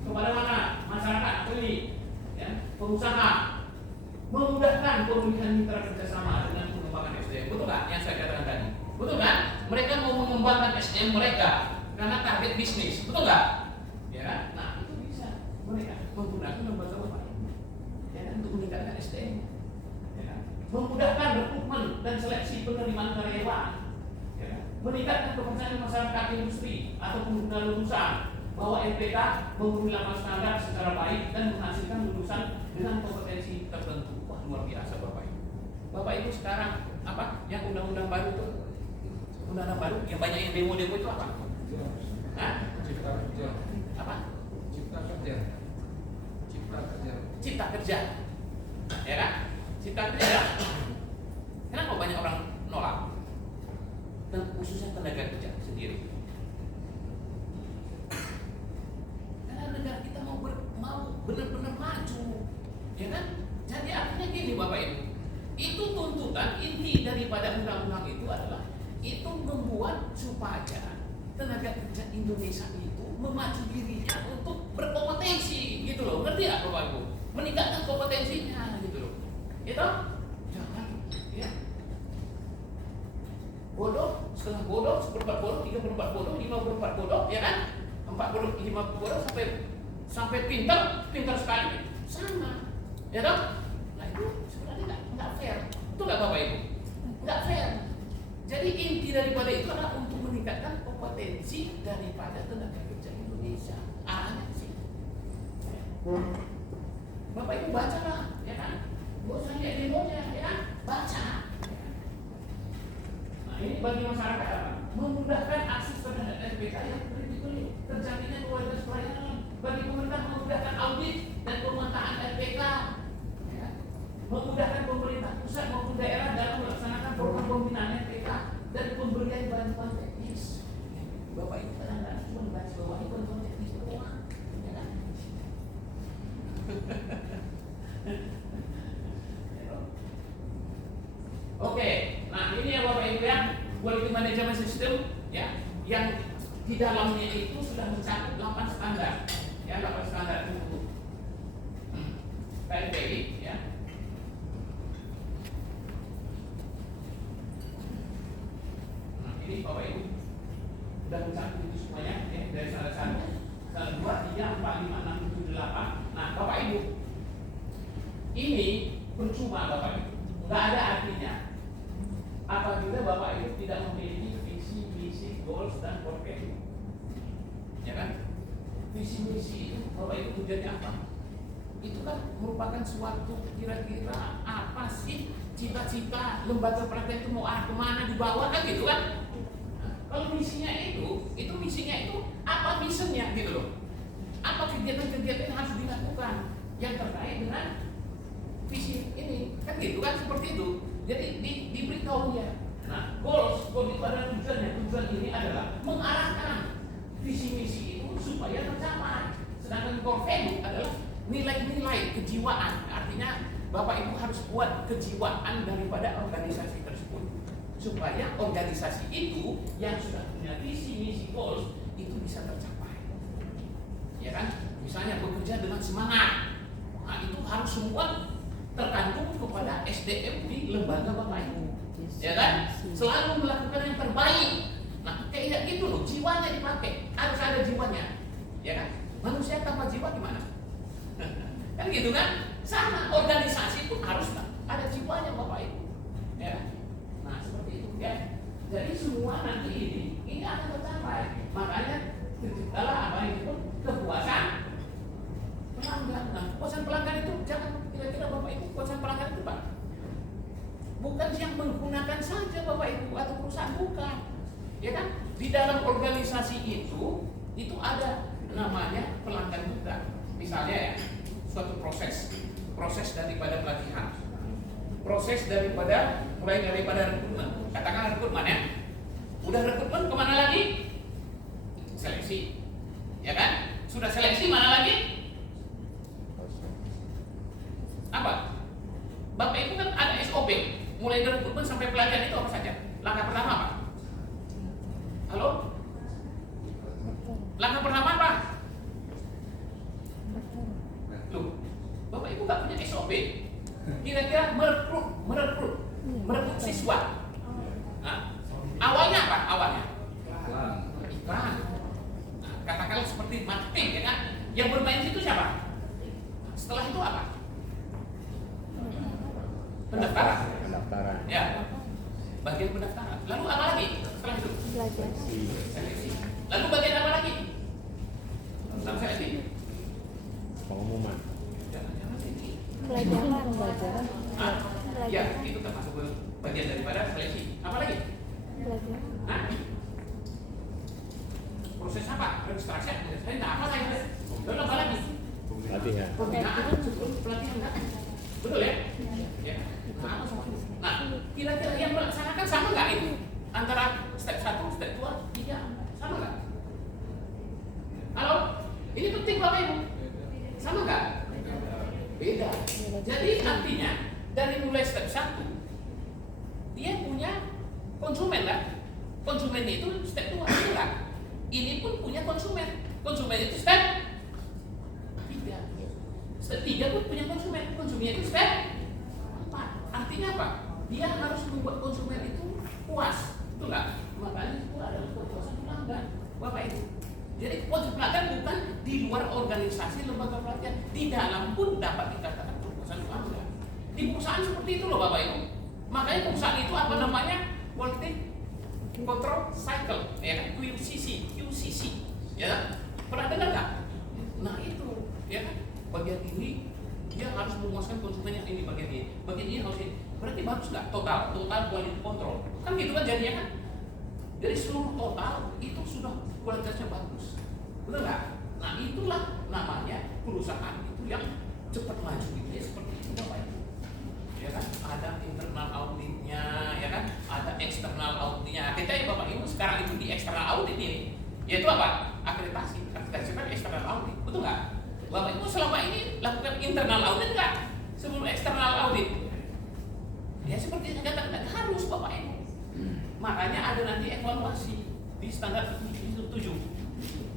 Kepada mana? Masyarakat ini, ya, pengusaha memudahkan pemulihan mitra kerjasama dengan pengembangan SDM. Betul nggak yang saya katakan tadi? Betul kan? Mereka mau mengembangkan SDM mereka karena target bisnis. Betul nggak? Ya kan? Nah itu bisa mereka menggunakan lembaga Bapak Ibu ya kan, untuk meningkatkan SDM. Ya kan? Memudahkan rekrutmen dan seleksi penerimaan karyawan. Ya kan? Meningkatkan kepercayaan masyarakat industri atau pengguna lulusan bahwa LPK memenuhi standar secara baik dan menghasilkan lulusan dengan kompetensi tertentu. Wah luar biasa Bapak Ibu. Bapak Ibu sekarang apa? Yang undang-undang baru itu, undang-undang baru yang banyak yang demo-demo itu apa? Hah? Cipta kerja. Apa? Cipta kerja. Cipta kerja. Cipta kerja, ya kan? Cipta kerja. Kenapa banyak orang nolak? Dan khususnya tenaga kerja sendiri. Negara kita mau benar-benar maju, ya kan? Jadi artinya gini Bapak Ibu, itu tuntutan inti daripada undang-undang itu adalah itu membuat supaya tenaga kerja Indonesia itu memacu dirinya untuk berkompetensi, gitu loh, ngerti nggak Bapak Ibu? Meningkatkan kompetensinya, gitu loh. Itu jangan, ya. Bodoh, setengah bodoh, seperempat bodoh, 3/4 bodoh, 5/4 bodoh, ya kan? 45 bodoh sampai pintar sekali sama, ya dong? Nah itu sebenarnya nggak fair, itu nggak Bapak Ibu, nggak fair. Jadi inti daripada itu adalah untuk meningkatkan kompetensi daripada tenaga kerja Indonesia. Arahnya ke situ. Bapak Ibu bacalah, ya kan? Nggak usah lihat demonya, ya kan? Baca. Nah ini bagi masyarakat apa? Memudahkan akses terhadap LPK yang terjadinya kualitas pelayanan. Bagi pemerintah memudahkan audit dan pemetaan LPK, ya. Memudahkan pemerintah pusat maupun daerah dalam melaksanakan program pembinaan LPK dan pemberian bantuan teknis. Bapak Ibu kadang-kadang cuma bahas bahwa ini bantuan teknis doang, ya kan? Oke, nah ini ya Bapak Ibu ya, quality management system ya, yang di dalamnya itu sudah mencakup 8 standar, ya 8 standar untuk KLPI, ya. Nah ini Bapak Ibu sudah mencakup itu semuanya, ya, dari standar 1, standar 2, 3, 4, 5, 6, 7, 8. Nah Bapak Ibu, ini percuma Bapak Ibu, nggak ada artinya apabila Bapak Ibu tidak memiliki visi, misi, goals dan core value. Ya kan? Visi misi itu Bapak Ibu tujuannya apa? Itu kan merupakan suatu kira-kira apa sih cita-cita lembaga pelatihan itu mau arah kemana dibawa kan gitu kan? Nah, kalau misinya itu misinya itu apa misinya gitu loh? Apa kegiatan-kegiatan yang harus dilakukan yang terkait dengan visi ini kan gitu kan seperti itu. Jadi diberitahunya. Nah, goals itu adalah tujuannya. Tujuan ini adalah mengarahkan visi misi itu supaya tercapai. Sedangkan core value adalah nilai-nilai kejiwaan. Artinya Bapak Ibu harus buat kejiwaan daripada organisasi tersebut supaya organisasi itu yang sudah punya visi misi goals itu bisa tercapai. Ya kan? misalnya bekerja dengan semangat. Nah, itu harus semua tergantung kepada SDM di lembaga Bapak Ibu. Ya kan? Selalu melakukan yang terbaik. Nah, kayak gitu loh, jiwanya dipakai. Harus ada jiwanya. Ya kan? Manusia tanpa jiwa gimana? Kan gitu kan? Sama, organisasi pun harus ada jiwanya Bapak Ibu. Ya. Nah, seperti itu ya. Jadi semua nanti ini akan tercapai. Makanya terciptalah apa itu kepuasan pelanggan. Nah, kepuasan pelanggan itu jangan kira-kira Bapak Ibu kepuasan pelanggan itu Pak. Bukan yang menggunakan saja Bapak Ibu atau perusahaan, bukan. Ya kan? Di dalam organisasi itu ada namanya pelanggan juga. Misalnya ya, suatu proses daripada pelatihan, proses mulai daripada rekrutmen. Katakan rekrutmen ya, udah rekrutmen kemana lagi? Seleksi, ya kan? Sudah seleksi mana lagi? Apa? Bapak Ibu kan ada SOP, mulai dari rekrutmen sampai pelatihan itu apa saja? Langkah pertama apa? Halo? Langkah pertama apa? Loh, Bapak Ibu nggak punya SOP. Kira-kira merekrut siswa. Nah, awalnya apa? Awalnya iklan. Nah, katakanlah seperti marketing, ya kan? Yang bermain di situ siapa? Setelah itu apa? Pendaftaran. Ya, bagian pendaftaran. Lalu apa lagi? Setelah itu? Seleksi. Lalu bagian apa lagi? Setelah seleksi. Pengumuman. Pelajaran. Ya, itu termasuk bagian daripada seleksi. Apa lagi? Hah? Proses apa? Registrasi. Nah, apa lagi? Lalu apa lagi? Latihan. Pembinaan sebelum pelatihan kan? Betul ya? Ya. Nah, kira-kira yang melaksanakan sama nggak itu? Antara step 1, step 2, 3, sama nggak? Halo? Ini penting Bapak Ibu. Sama nggak? Beda. Jadi artinya dari mulai step 1 dia punya konsumen kan? Konsumen itu step 2 enggak? Ini pun punya konsumen. Konsumen itu step 3. Step 3 pun punya konsumen. Konsumen itu step 4. Artinya apa? Dia harus membuat konsumen itu puas. Betul nggak? Makanya itu adalah kepuasan pelanggan. Bapak Ibu. Jadi kepuasan pelanggan bukan di luar organisasi lembaga pelatihan, di dalam pun dapat dikatakan kepuasan pelanggan. Di perusahaan seperti itu loh Bapak Ibu. Makanya perusahaan itu apa namanya? Quality Control Cycle, ya kan? QCC, ya. Pernah dengar nggak? Nah itu, ya kan? Bagian ini dia harus memuaskan konsumen yang ini, bagian ini harus ini. Berarti bagus nggak? Total quality control. Kan gitu kan jadinya kan? Jadi seluruh total itu sudah kualitasnya bagus, betul nggak? Nah itulah namanya perusahaan itu yang cepat maju gitu ya, seperti itu Bapak Ibu. Ya kan? Ada internal auditnya, ya kan? Ada eksternal auditnya. Kita ya Bapak Ibu sekarang itu di eksternal audit ini, yaitu apa? Akreditasi kan eksternal audit, betul nggak? Bapak Ibu selama ini lakukan internal audit nggak? Sebelum eksternal audit? Ya seperti yang katakan harus Bapak Ibu. Makanya ada nanti evaluasi di standar 7.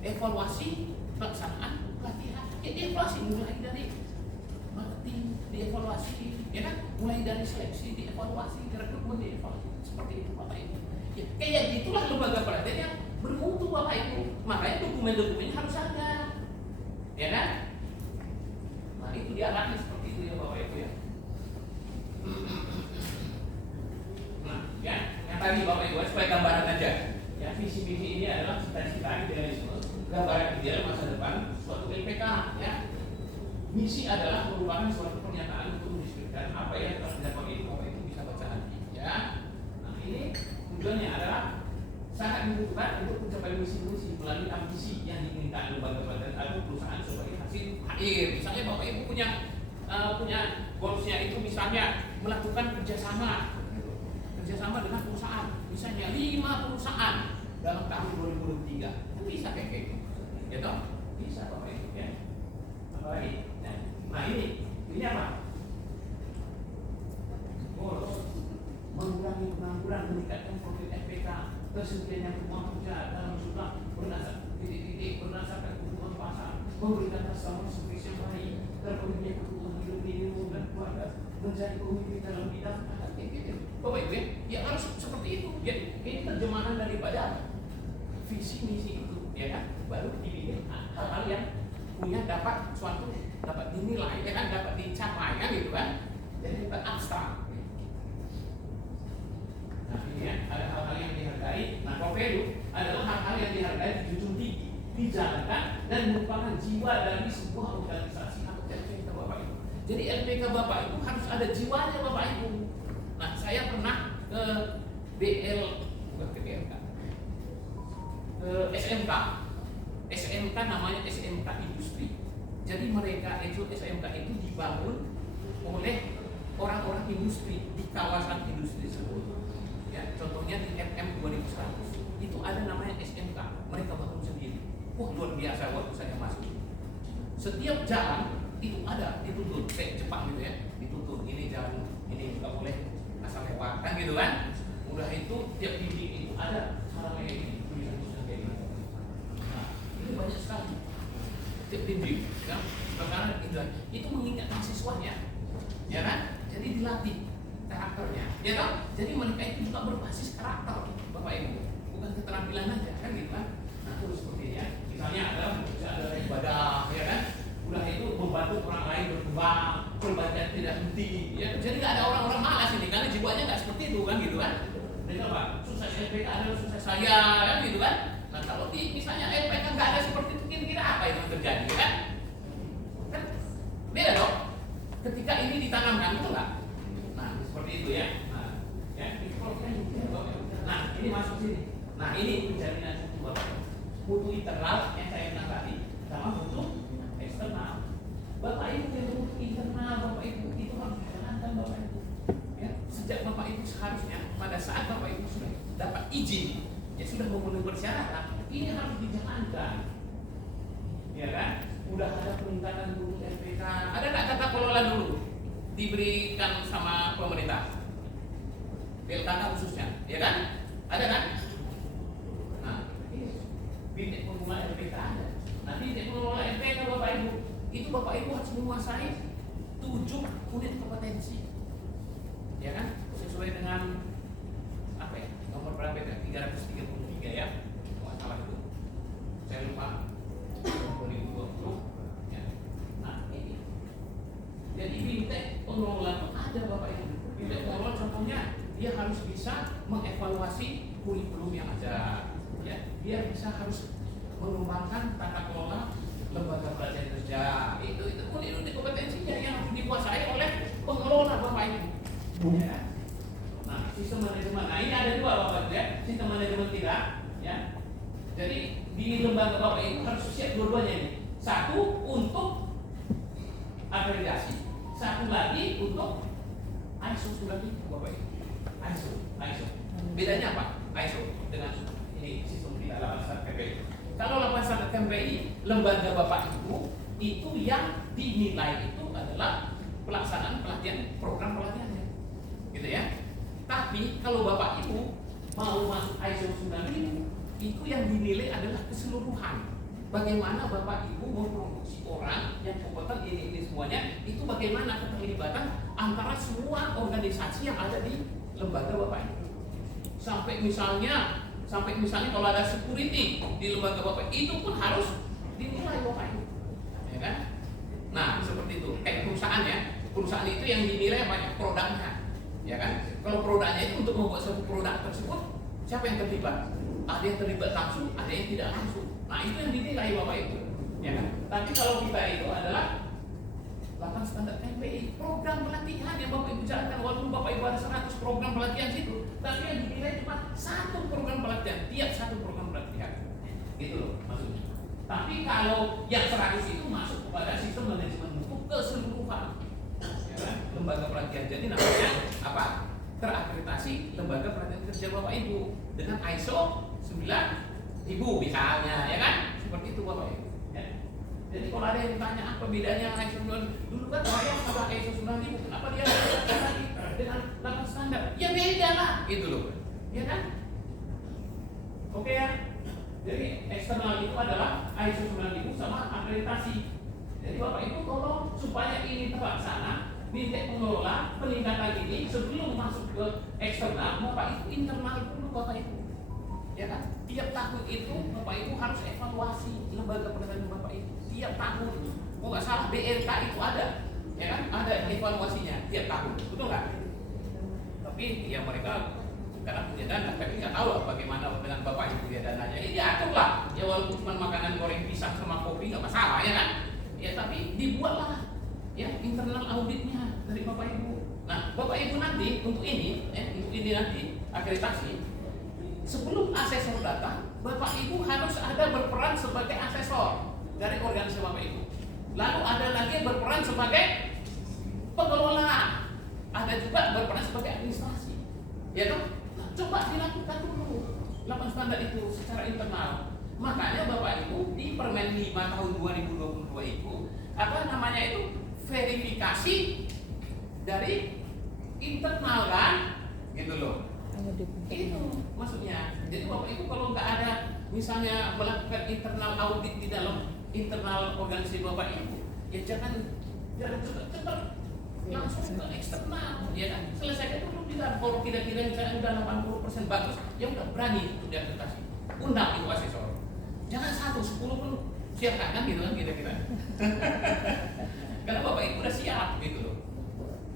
Evaluasi pelaksanaan pelatihan. Ya, dievaluasi mulai dari marketing, dievaluasi, ya kan? Mulai dari seleksi, dievaluasi, rekrutmen, dievaluasi. Seperti itu Bapak Ibu. Ya, kayak gitulah lembaga pelatihan yang bermutu Bapak Ibu. Makanya dokumen-dokumennya harus ada, ya kan? Nah itu diarahkan seperti itu ya Bapak Ibu ya. Nah, ya, yang tadi Bapak Ibu supaya gambaran aja. Ya, visi-visi ini adalah cita-cita idealisme, gambaran ideal masa depan suatu LPK. Ya, misi adalah merupakan suatu pernyataan untuk mendeskripsikan apa yang telah dilakukan ini. Bapak Ibu bisa baca nanti. Ya, nah ini tujuannya adalah sangat membutuhkan untuk mencapai misi-misi melalui ambisi yang diinginkan lembaga pelatihan atau perusahaan sebagai hasil akhir. Misalnya Bapak Ibu punya goalsnya itu misalnya melakukan kerjasama dengan perusahaan, misalnya 5 perusahaan dalam tahun 2023, kan bisa kayak gitu, ya toh? Bisa Bapak Ibu ya. Apa lagi? Nah ini apa? Mengurangi pengangguran, meningkatkan profit FPK, tersedianya peluang kerja dalam jumlah berdasarkan titik-titik berdasarkan kebutuhan pasar. memberikan rasa service yang baik, terpenuhinya kebutuhan hidup minimum dan keluarga, menjadi pemimpin dalam bidang adat gitu. Bapak Ibu ya harus seperti itu. Ya, ini terjemahan daripada visi misi itu, ya kan? Baru dibikin hal-hal yang punya dapat suatu dapat dinilai, ya kan? Dapat dicapai kan gitu kan? Jadi bukan abstrak. Nah ini ya, ada hal-hal yang dihargai. Nah core value adalah hal-hal yang dihargai, dijunjung tinggi, dijalankan dan merupakan jiwa dari sebuah organisasi atau LPK Bapak Ibu. Jadi LPK Bapak Ibu harus ada jiwanya Bapak Ibu. Nah saya pernah ke BL, bukan ke BLK, ke SMK. SMK namanya SMK Industri. Jadi mereka itu SMK itu dibangun oleh orang-orang industri di kawasan industri tersebut. Ya, contohnya di MM 2100 itu ada namanya SMK, mereka bangun sendiri. Wah luar biasa waktu saya masuk. Setiap jalan itu ada dituntun, kayak Jepang gitu ya, dituntun ini jalan ini nggak boleh asal lewat kan gitu kan. Udah itu tiap dinding itu ada hal kayak ini, tulisan-tulisan kayak gini. Nah itu banyak sekali tiap dinding, ya. Sekarang itu mengingatkan siswanya, ya kan? Jadi dilatih karakternya, ya kan? Jadi mereka itu juga berbasis karakter, Bapak Ibu, bukan keterampilan aja, kan gitu kan? Nah terus seperti ya, misalnya ada ibadah, ya kan? Udah itu membantu orang lain berkembang, perbaikan tidak henti, ya. Jadi nggak ada orang-orang malas ini, karena jiwanya nggak seperti itu, kan gitu kan? Jadi apa? Sukses LPK adalah sukses saya, kan gitu kan? Nah kalau misalnya LPK nggak ada seperti itu, kira-kira apa yang terjadi, kan? Kan beda dong. Ketika ini ditanamkan, itu enggak? Nah, seperti itu ya. Nah, ya, nah ini masuk sini. Nah, ini jaminan mutu Bapak. Mutu internal yang saya bilang tadi, sama mutu eksternal. Bapak Ibu yang mutu internal, Bapak Ibu itu harus dijalankan Bapak Ibu. Ya, sejak Bapak Ibu seharusnya pada saat Bapak Ibu sudah dapat izin, ya sudah memenuhi persyaratan, ini harus dijalankan. Ya kan? Udah ada peningkatan mutu LPK, ada nggak tata kelola dulu diberikan sama pemerintah, BLKK khususnya, ya kan? Ada kan? Nah, ini bidang pengelola LPK ada. Nah, bidang pengelola LPK Bapak Ibu, itu Bapak Ibu harus menguasai 7 unit kompetensi, ya kan? Sesuai dengan apa ya? Nomor berapa itu? 333 ya, kalau salah itu. Saya lupa. 2020 ya. Nah ini jadi bintang pengelola ada Bapak Ibu. Bintang pengelola contohnya dia harus bisa mengevaluasi kurikulum yang ada, ya. Dia bisa harus mengembangkan tata kelola lembaga pelatihan kerja. Itu unit kompetensinya yang harus dikuasai oleh pengelola Bapak Ibu. Ya. Nah sistem manajemen, nah ini ada 2 Bapak Ibu ya, sistem manajemen tidak, ya. Jadi di lembaga Bapak Ibu harus siap dua-duanya ini. Satu untuk akreditasi, satu lagi untuk ISO sudah itu Bapak Ibu. ISO. Bedanya apa? ISO dengan ini sistem kita 81 KPI. Kalau 81 KPI lembaga Bapak Ibu itu yang dinilai itu adalah pelaksanaan pelatihan program pelatihannya, gitu ya. Tapi kalau Bapak Ibu mau masuk ISO 9000 itu yang dinilai adalah keseluruhan. Bagaimana Bapak Ibu memproduksi orang yang kompeten ini semuanya, itu bagaimana keterlibatan antara semua organisasi yang ada di lembaga Bapak Ibu. Sampai misalnya kalau ada security di lembaga Bapak itu pun harus dinilai Bapak Ibu. Ya kan? Nah, seperti itu. Kayak perusahaan ya. Perusahaan itu yang dinilai banyak produknya. Ya kan? Kalau produknya itu untuk membuat suatu produk tersebut, siapa yang terlibat? Ada yang terlibat langsung, ada yang tidak langsung. Nah itu yang dinilai Bapak Ibu, ya kan? Tapi kalau kita itu adalah 8 standar KPI, program pelatihan yang Bapak Ibu jalankan. Walaupun Bapak Ibu ada 100 program pelatihan situ, tapi yang dinilai cuma 1 program pelatihan, tiap 1 program pelatihan. Gitu loh maksudnya. Tapi kalau yang 100 itu masuk kepada sistem manajemen mutu keseluruhan, ya kan? Lembaga pelatihan. Jadi namanya apa? Terakreditasi lembaga pelatihan kerja Bapak Ibu dengan ISO 9000 misalnya, ya kan? Seperti itu Bapak Ibu. Ya. Jadi kalau ada yang ditanya apa bedanya ISO 9000, dulu kan saya sama ISO 9000, kenapa dia lagi dengan 8 standar? Ya beda lah, gitu loh, ya kan? Oke ya. Jadi eksternal itu adalah ISO 9000 sama akreditasi. Jadi Bapak Ibu tolong supaya ini terlaksana, minta pengelola peningkatan ini sebelum masuk ke eksternal, Bapak Ibu internal dulu Bapak Ibu. Ya kan? Tiap tahun itu Bapak Ibu harus evaluasi lembaga penegak Bapak Ibu. Tiap tahun, oh nggak salah BRK itu ada, ya kan? Ada evaluasinya tiap tahun, betul nggak? Tapi ya mereka karena punya dana, tapi nggak tahu bagaimana dengan Bapak Ibu ya dananya. Ya diatur lah, ya walaupun cuma makanan goreng pisang sama kopi nggak masalah ya kan? Ya tapi dibuatlah ya internal auditnya dari Bapak Ibu. Nah Bapak Ibu nanti untuk ini nanti akreditasi. Sebelum asesor datang, Bapak Ibu harus ada berperan sebagai asesor dari organisasi Bapak Ibu. Lalu ada lagi yang berperan sebagai pengelola, ada juga berperan sebagai administrasi. Ya toh? Nah, coba dilakukan dulu 8 standar itu secara internal. Makanya Bapak Ibu di Permen 5 tahun 2022 itu apa namanya itu verifikasi dari internal kan, gitu loh. Itu maksudnya. Jadi Bapak Ibu kalau nggak ada misalnya melakukan internal audit di dalam internal organisasi Bapak Ibu, ya jangan cepat langsung ke eksternal, ya kan? Selesaikan dulu di dalam. Kalau kira-kira misalnya udah 80% bagus, ya udah berani untuk diakreditasi. Undang itu asesor. Jangan 1, 10 pun siapkan kan gitu kan kira-kira. Karena Bapak Ibu udah siap gitu loh.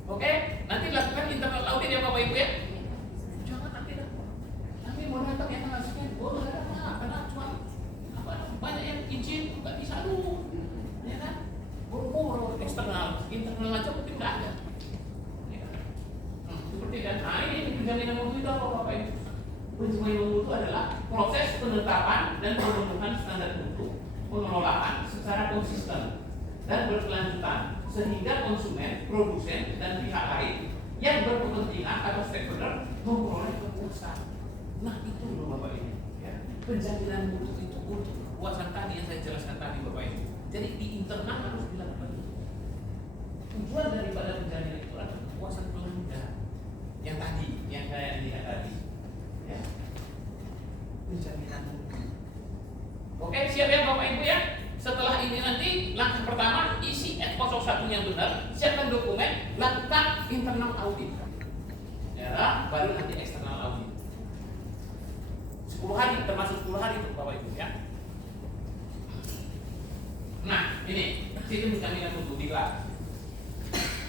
Oke, nanti lakukan internal audit ya Bapak Ibu ya. Mau datang yang tanggal sekian, nggak ada apa, karena cuma banyak yang izin nggak bisa dulu, ya kan? Buru-buru eksternal, internal aja mungkin nggak ada. Ya. Seperti kan, nah ini penjaminan mutu itu apa Bapak Ibu? Penjaminan mutu adalah proses penetapan dan pemenuhan standar mutu pengelolaan secara konsisten dan berkelanjutan sehingga konsumen, produsen dan pihak lain yang berkepentingan atau stakeholder memperoleh kepuasan. Nah itu loh Bapak Ibu ya. Penjaminan mutu itu untuk kepuasan tadi yang saya jelaskan tadi Bapak Ibu. Jadi di internal harus dilakukan. Tujuan daripada penjaminan itu adalah kepuasan pelanggan yang tadi, yang saya lihat tadi ya. Penjaminan mutu. Oke siap ya Bapak Ibu ya. Setelah ini nanti langkah pertama isi F01 yang benar, siapkan dokumen, lakukan internal audit ya, baru nanti eksternal audit. 10 hari, termasuk 10 hari itu Bapak Ibu ya. Nah, ini sistem penjaminan mutu di kelas.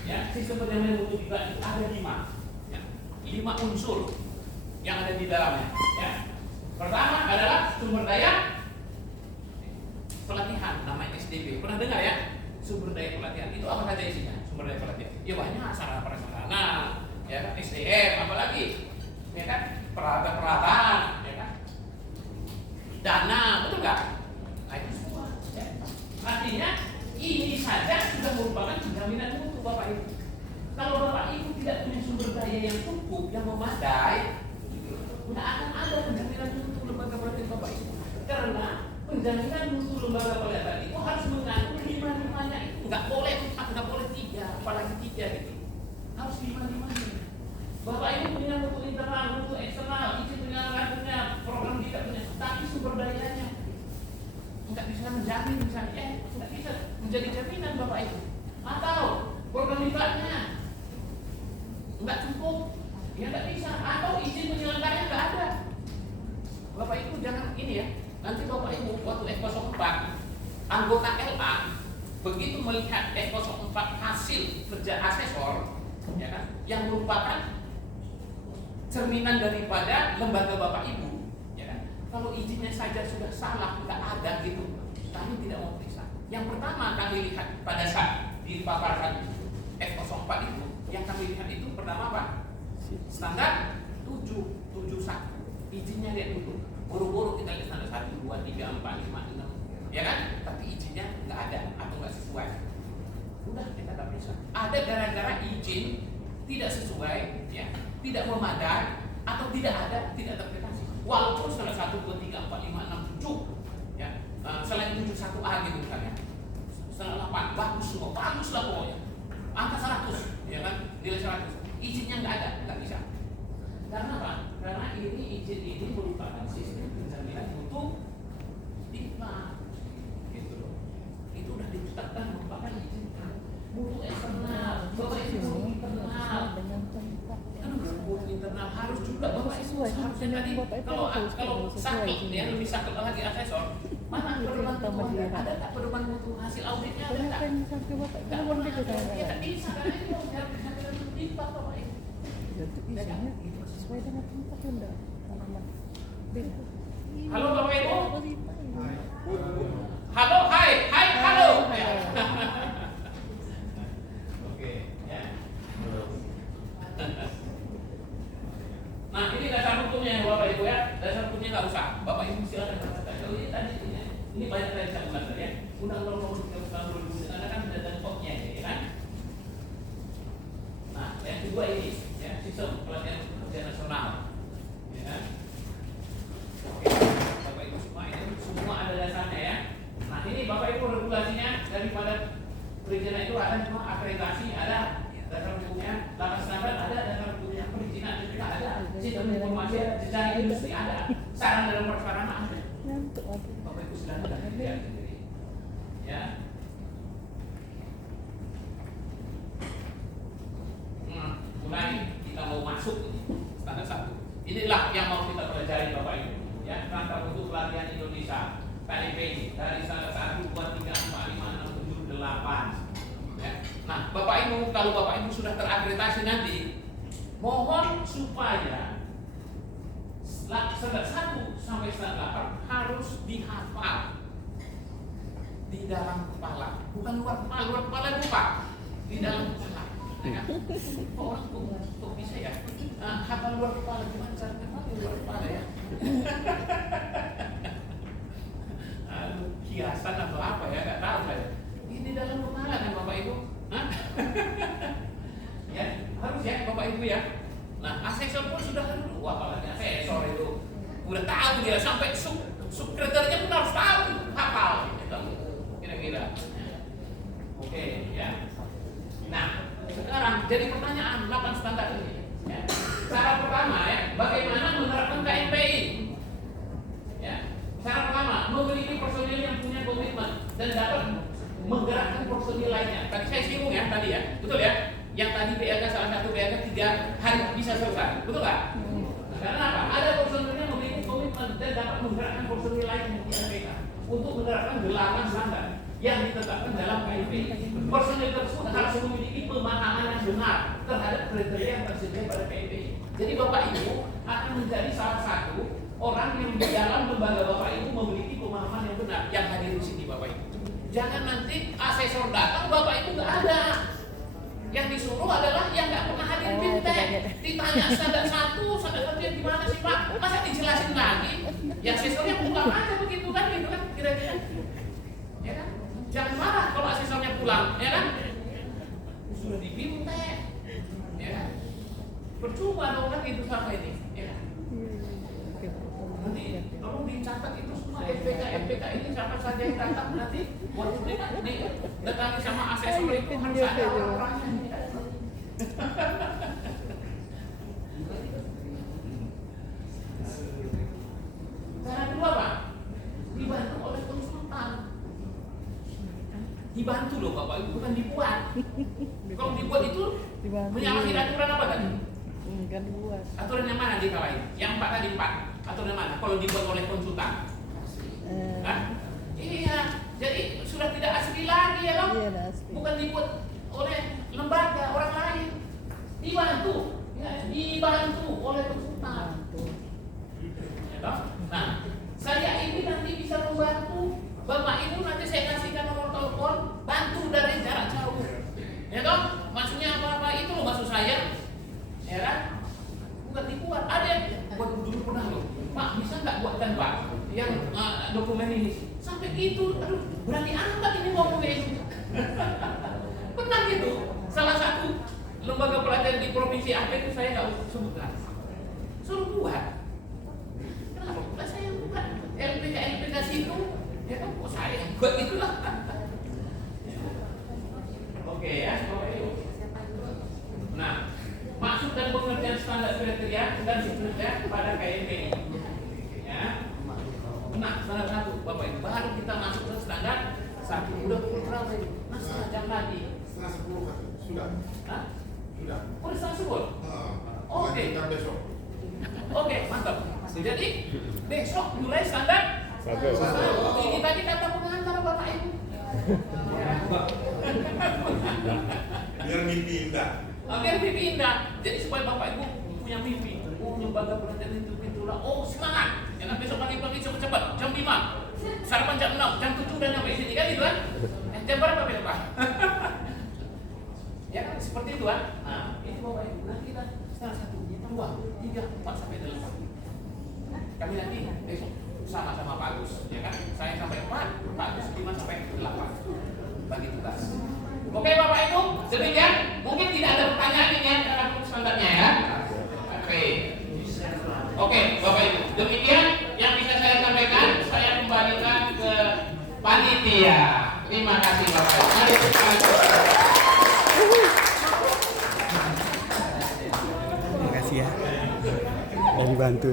Ya, sistem penjaminan mutu di kelas itu ada 5. Ya, 5 unsur yang ada di dalamnya. Ya. Pertama adalah sumber daya pelatihan, namanya SDP. Pernah dengar ya? Sumber daya pelatihan itu apa saja isinya? Sumber daya pelatihan. Ya banyak sarana prasarana, ya SDM, apalagi, ya kan? Peralatan, ya kan? Dana, betul nggak? Nah itu semua. Ya. Artinya ini saja sudah merupakan jaminan mutu Bapak Ibu. Kalau Bapak Ibu tidak punya sumber daya yang cukup, yang memadai, nggak akan ada penjaminan mutu lembaga pelatihan Bapak Ibu. Karena penjaminan mutu lembaga pelatihan itu harus mengandung 5-5-nya itu. Nggak boleh 4, nggak boleh 3, apalagi 3 gitu. Harus 5-5-nya. Bapak Ibu punya mutu internal, mutu eksternal, izin penyelenggaranya, program tidak punya, tapi sumber dayanya nggak bisa menjamin misalnya, nggak bisa menjadi jaminan Bapak Ibu. Atau program mitranya nggak cukup, ya nggak bisa. Atau izin penyelenggaranya nggak ada. Bapak Ibu jangan ini ya. Nanti Bapak Ibu waktu F04 anggota LA begitu melihat F04 hasil kerja asesor, ya kan, yang merupakan cerminan daripada lembaga Bapak Ibu, ya kan? Kalau izinnya saja sudah salah, nggak ada gitu, kami tidak mau periksa. Yang pertama kami lihat pada saat dipaparkan F04 itu, yang kami lihat itu pertama apa? Standar 771, izinnya lihat dulu. Buru-buru kita lihat standar 1, 2, 3, 4, 5, 6, ya kan? Tapi izinnya nggak ada atau nggak sesuai. Udah kita nggak periksa. Ada gara-gara izin tidak sesuai, ya, tidak memadai atau tidak ada, tidak teraplikasi. Walaupun standar 1, 2, 3, 4, 5, 6, 7, ya, selain 71A gitu misalnya, standar 8 bagus semua, bagus lah pokoknya. Angka 100, ya kan, nilai 100, izinnya nggak ada, nggak bisa. Karena apa? Karena ini izin ini merupakan sistem penjaminan mutu diklat. Gitu loh. Itu udah ditetapkan Bapak izinkan. Mutu eksternal, Bapak Ibu mutu internal. Mutu internal harus juga Bapak Ibu harusnya tadi kalau sakit ya lebih sakit lagi asesor. Mana pedoman mutu? Ada tak pedoman mutu hasil auditnya ada tak? Tidak pernah. Ya tak bisa karena ini harus diklat Bapak Ibu. Sesuai dengan tempat Anda. Halo Bapak Ibu. Halo, hai, halo. Oke, ya. Nah, ini dasar hukumnya ya Bapak Ibu ya. Dasar hukumnya nggak usah. Bapak Ibu silakan baca. Kalau ini tadi ini banyak dari saya ulang ya. Undang-Undang Nomor 30 Tahun 2000 ada kan ada pokoknya ya kan. Nah, yang kedua ini ya sistem pelatihan kerja nasional. Ya kan? Oke, Bapak Ibu semua ada dasarnya ya. Nah ini Bapak Ibu regulasinya daripada perizinan itu ada cuma akreditasi ada dasar hukumnya, lapas standar ada dasar hukumnya, perizinan juga ada, sistem informasi ada, jejaring industri ada, saran dalam prasarana ada. Bapak Ibu sudah ada ya. Ya. Mulai kita mau masuk ini standar 1. Inilah yang mau kita pelajari Bapak Ibu. Ya, kerangka untuk pelatihan Indonesia KDP dari salah 1, 2, 3, 4, 5, 6, 7, 8 ya. Nah Bapak Ibu kalau Bapak Ibu sudah terakreditasi nanti mohon supaya standar 1 sampai standar 8 harus dihafal di dalam kepala, bukan luar kepala lupa di dalam kepala ya. Orang kok bisa ya hafal luar kepala gimana caranya hafal luar kepala ya. Kiasan atau apa ya nggak tahu saya. Ini dalam kepala kan Bapak Ibu. Ya harus ya Bapak Ibu ya. Nah asesor pun sudah dulu, apalagi asesor itu udah tahu dia sampai subkriteria pun harus tahu hafal gitu. Kira-kira. Oke ya. Nah sekarang jadi pertanyaan 8 standar ini. Ya. Cara pertama ya, bagaimana menerapkan KMPI? Ya. Cara pertama, memiliki personil yang punya komitmen dan dapat menggerakkan personil lainnya. Tadi saya singgung ya tadi ya, betul ya? Yang tadi BLK salah satu BLK 3 hari bisa selesai, betul nggak? Nah, karena apa? Ada personil yang memiliki komitmen dan dapat menggerakkan personil lainnya di KMPI untuk menerapkan 8 standar yang ditetapkan dalam KMPI. Personil tersebut harus memiliki pemahaman yang benar terhadap kriteria yang tersedia pada KMPI. Jadi Bapak Ibu akan menjadi salah satu orang yang di dalam lembaga Bapak Ibu memiliki pemahaman yang benar yang hadir di sini Bapak Ibu. Jangan nanti asesor datang Bapak Ibu nggak ada. Yang disuruh adalah yang nggak pernah hadir bintang. Ditanya standar 1 yang gimana sih Pak? Masa dijelasin lagi? Ya asesornya pulang aja begitu kan kira-kira. Ya kan? Jangan marah kalau asesornya pulang, ya kan? Sudah dibintek. Ya kan? Percuma dong kan itu sama ini, ya kan? Nanti tolong dicatat itu semua FPK ini siapa saja yang datang nanti waktu didatangi sama asesor itu harus ada orang-orangnya. Cara kedua Pak, dibantu oleh konsultan. Dibantu loh Bapak Ibu, bukan dibuat. Kalau dibuat itu menyalahi aturan apa tadi? Kan dibuat. Aturan yang mana dikalahin? Yang 4 tadi 4. Aturan yang mana? Kalau dibuat oleh konsultan. Iya, jadi sudah tidak asli lagi ya loh. Iya, bukan dibuat oleh lembaga orang lain. Dibantu, ya, dibantu oleh konsultan. Ya, toh? Nah, saya ini nanti bisa membantu Bapak Ibu, nanti saya kasihkan nomor telepon, bantu dari jarak jauh. Ya toh? Maksudnya apa itu loh maksud saya. Ya kan? Bukan dibuat, ada yang buat dulu pernah loh. Pak, bisa nggak buatkan Pak yang dokumen ini? Sampai gitu, aduh, berani amat ini ngomongnya itu. Pernah gitu. Salah satu lembaga pelatihan di provinsi apa itu saya nggak sebutkan. Suruh buat. Kenapa? Bukan saya buat. LPK situ, ya kan? Kok saya yang buat itulah. Oke ya, nah, maksud dan pengertian standar kriteria dan seterusnya pada KMPI. Ya. Nah, standar 1 Bapak Ibu. Baru kita masuk ke standar 1. Udah pukul berapa ini? Nah, setengah jam lagi. Setengah 10 kan? Sudah. Hah? Sudah. Oh, udah setengah 10? Oke. Lanjutkan besok. Oke, mantap. Jadi besok mulai standar Satu. Ini tadi kata pengantar Bapak Ibu. Biar mimpi indah. Oke, mimpi indah. Jadi supaya Bapak Ibu punya mimpi. Oh, lembaga pelatihan itu itulah. Oh, semangat. Jangan besok pagi-pagi cepat-cepat. Jam 5. Sarapan jam 6, jam 7 udah nyampe sini kan gitu kan? Jam berapa besok Pak? Ya kan seperti itu kan? Nah, itu Bapak Ibu. Nah, kita setengah 1, 2, 3, 4 sampai 8. Kami nanti besok sama-sama Pak Agus, ya kan? Saya sampai 4, Pak Agus 5 sampai 8. Bagi tugas. Oke Bapak Ibu, demikian. Mungkin tidak ada pertanyaan ini ya dalam standarnya ya. Oke. Oke Bapak Ibu, demikian yang bisa saya sampaikan. Saya kembalikan ke panitia. Terima kasih Bapak Ibu. Mari kita Terima kasih ya. Udah dibantu.